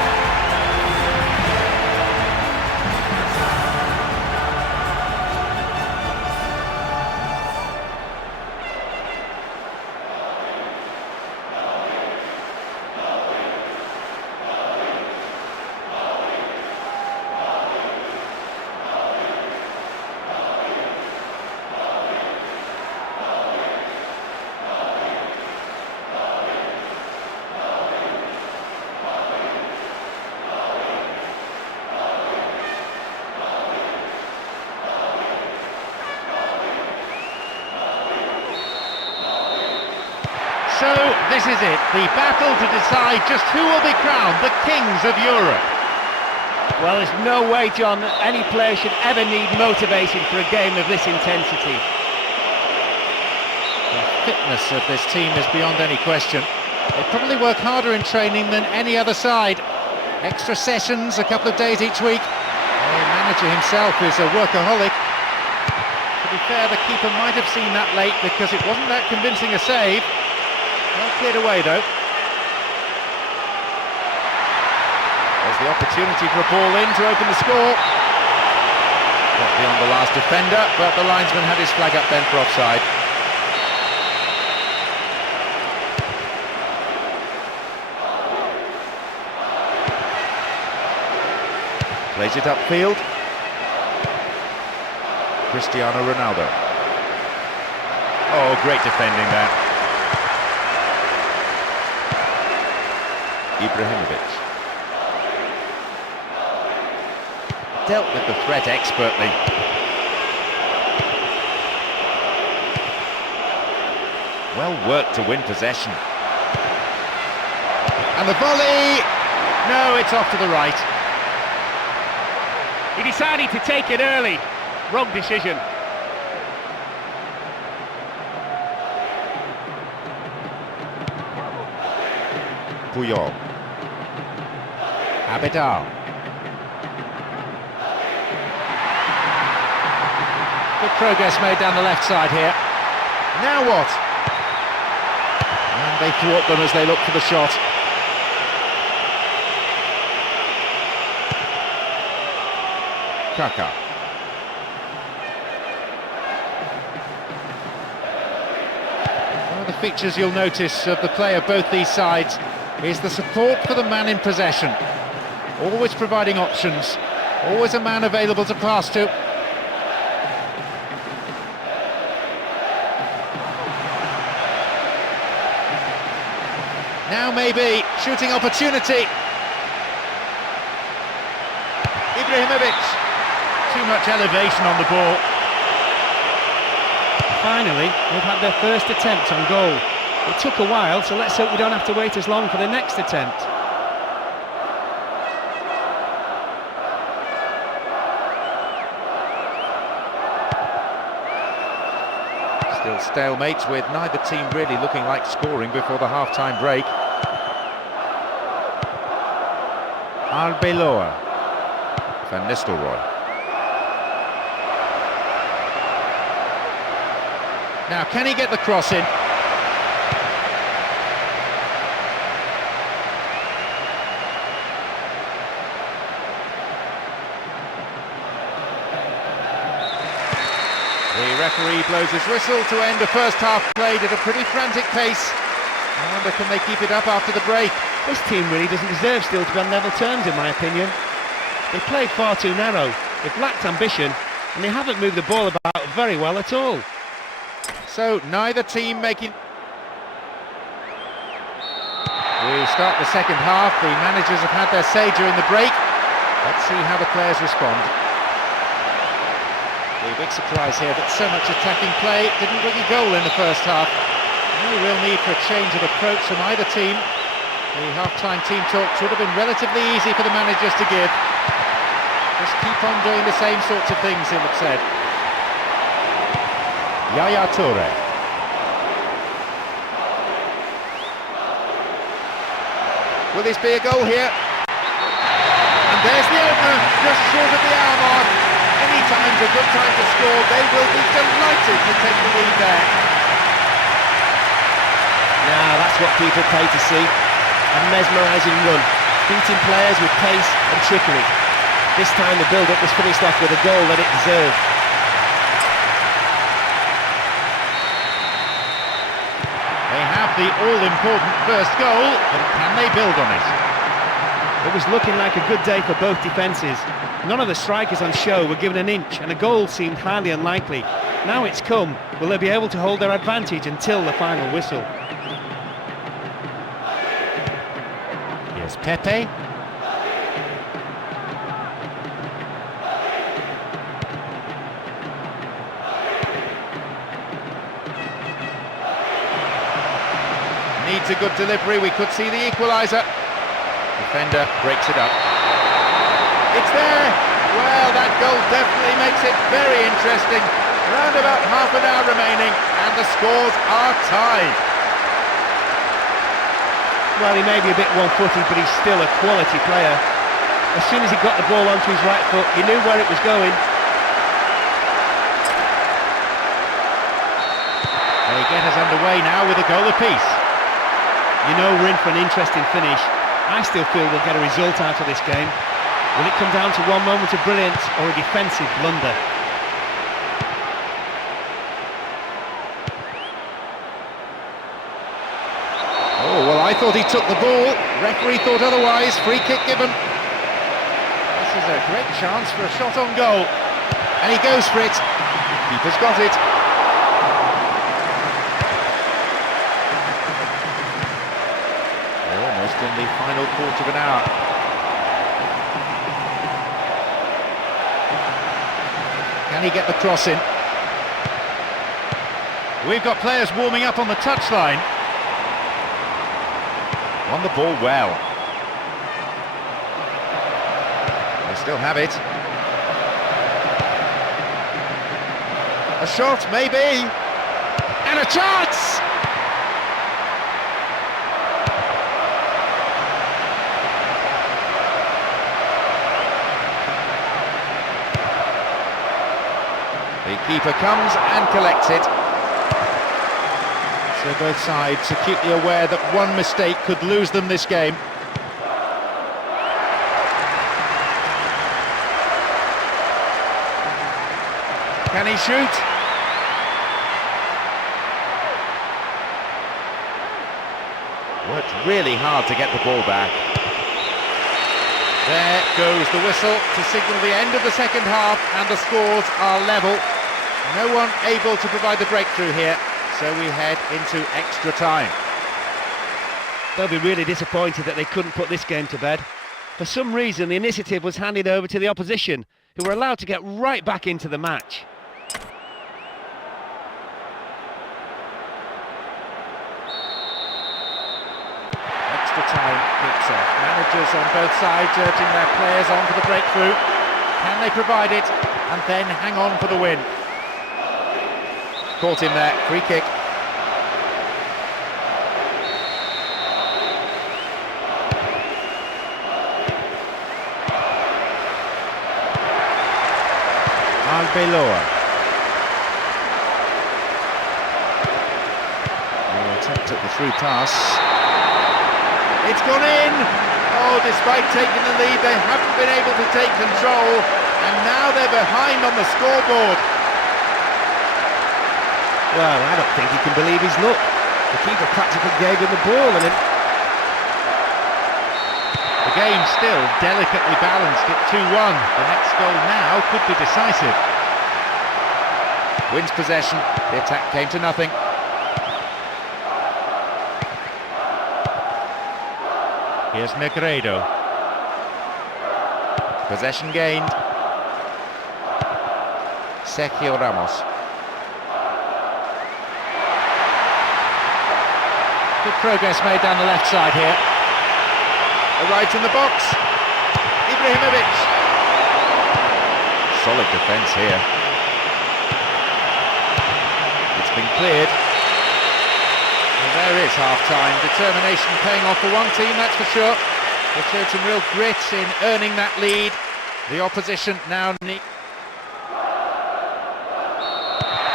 So, this is it, the battle to decide just who will be crowned the kings of Europe. Well, there's no way, John, that any player should ever need motivation for a game of this intensity. The fitness of this team is beyond any question. They probably work harder in training than any other side. Extra sessions, a couple of days each week. The manager himself is a workaholic. To be fair, the keeper might have seen that late because it wasn't that convincing a save. Well cleared away though. There's the opportunity for a ball in to open the score. Got beyond the last defender, but the linesman had his flag up then for offside. Plays it upfield. Cristiano Ronaldo. Oh, great defending there. Ibrahimovic. Dealt with the threat expertly. Well worked to win possession. And the volley! No, it's off to the right. He decided to take it early. Wrong decision. Puyol. Abidal. Good progress made down the left side here. Now what? And they thwart them as they look for the shot. Kaka. One of the features you'll notice of the play of both these sides is the support for the man in possession. Always providing options, always a man available to pass to. Now maybe, shooting opportunity. Ibrahimovic. Too much elevation on the ball. Finally, they've had their first attempt on goal. It took a while, so let's hope we don't have to wait as long for the next attempt. Still stalemate with neither team really looking like scoring before the half-time break. Arbeloa. Van Nistelrooy. Now, can he get the cross in? The referee blows his whistle to end the first half played at a pretty frantic pace. I wonder, can they keep it up after the break? This team really doesn't deserve still to be on level terms, in my opinion. They played far too narrow, they've lacked ambition, and they haven't moved the ball about very well at all. So, neither team making... We start the second half, the managers have had their say during the break. Let's see how the players respond. The big surprise here that so much attacking play didn't bring a goal in the first half. No real need for a change of approach from either team. The half-time team talk should have been relatively easy for the managers to give. Just keep on doing the same sorts of things, he'll have said. Yaya Toure. Will this be a goal here? And there's the opener, just short of the hour mark. Any time's a good time to score. They will be delighted to take the lead there. Now that's what people pay to see. A mesmerising run, beating players with pace and trickery. This time the build-up was finished off with a goal that it deserved. They have the all-important first goal, but can they build on it? It was looking like a good day for both defences. None of the strikers on show were given an inch, and a goal seemed highly unlikely. Now it's come, will they be able to hold their advantage until the final whistle? Here's Pepe. Needs a good delivery, we could see the equaliser. Defender breaks it up. It's there! Well, that goal definitely makes it very interesting. Around about half an hour remaining, and the scores are tied. Well, he may be a bit one-footed, but he's still a quality player. As soon as he got the ball onto his right foot, he knew where it was going. They get us underway now with a goal apiece. You know we're in for an interesting finish. I still feel we'll get a result out of this game. Will it come down to one moment of brilliance or a defensive blunder? Oh, well, I thought he took the ball. Referee thought otherwise. Free kick given. This is a great chance for a shot on goal. And he goes for it. Keeper's got it. They almost in the final quarter of an hour. Can he get the cross in? We've got players warming up on the touchline. Won the ball well. They still have it. A shot, maybe. And a chance! The keeper comes and collects it. So both sides acutely aware that one mistake could lose them this game. Can he shoot? Worked really hard to get the ball back. There goes the whistle to signal the end of the second half, and the scores are level. No one able to provide the breakthrough here, so we head into extra time. They'll be really disappointed that they couldn't put this game to bed. For some reason, the initiative was handed over to the opposition, who were allowed to get right back into the match. Extra time kicks off. Managers on both sides urging their players on for the breakthrough. Can they provide it and then hang on for the win? Caught him there, free kick. Arbeloa. Attempt at the through pass. It's gone in! Oh, despite taking the lead, they haven't been able to take control, and now they're behind on the scoreboard. Well, I don't think he can believe his luck. The keeper practically gave him the ball and then... The game still delicately balanced at 2-1. The next goal now could be decisive. Wins possession, the attack came to nothing. Here's Negredo. Possession gained. Sergio Ramos. Good progress made down the left side here. Arrives in the box. Ibrahimovic. Solid defence here. It's been cleared. And there is half-time. Determination paying off for one team, that's for sure. They showed some real grit in earning that lead. The opposition now need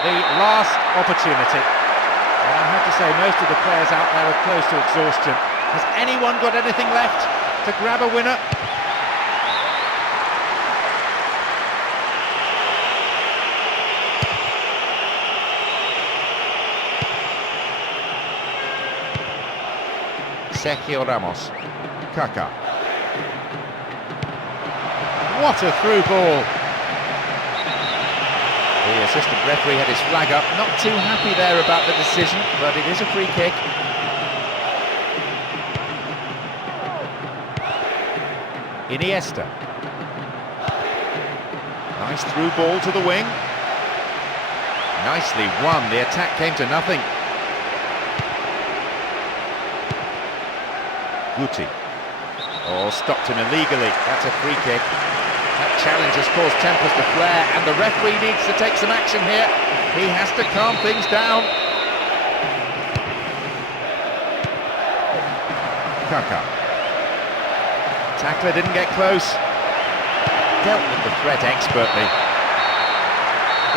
the last opportunity. And I have to say, most of the players out there are close to exhaustion. Has anyone got anything left to grab a winner? Sergio Ramos. Kaká. What a through ball. The assistant referee had his flag up, not too happy there about the decision, but it is a free kick. Iniesta. Nice through ball to the wing. Nicely won, the attack came to nothing. Guti. Oh, stopped him illegally, that's a free kick. That challenge has caused tempers to flare, and the referee needs to take some action here. He has to calm things down. Kaká. Tackler didn't get close. Dealt with the threat expertly.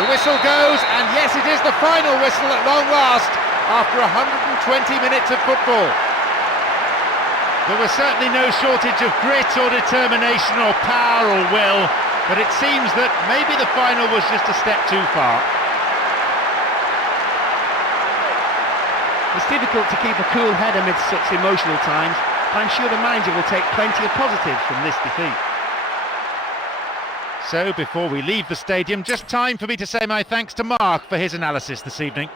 The whistle goes, and yes, it is the final whistle at long last, after 120 minutes of football. There was certainly no shortage of grit or determination or power or will, but it seems that maybe the final was just a step too far. It's difficult to keep a cool head amidst such emotional times, but I'm sure the manager will take plenty of positives from this defeat. So, before we leave the stadium, just time for me to say my thanks to Mark for his analysis this evening.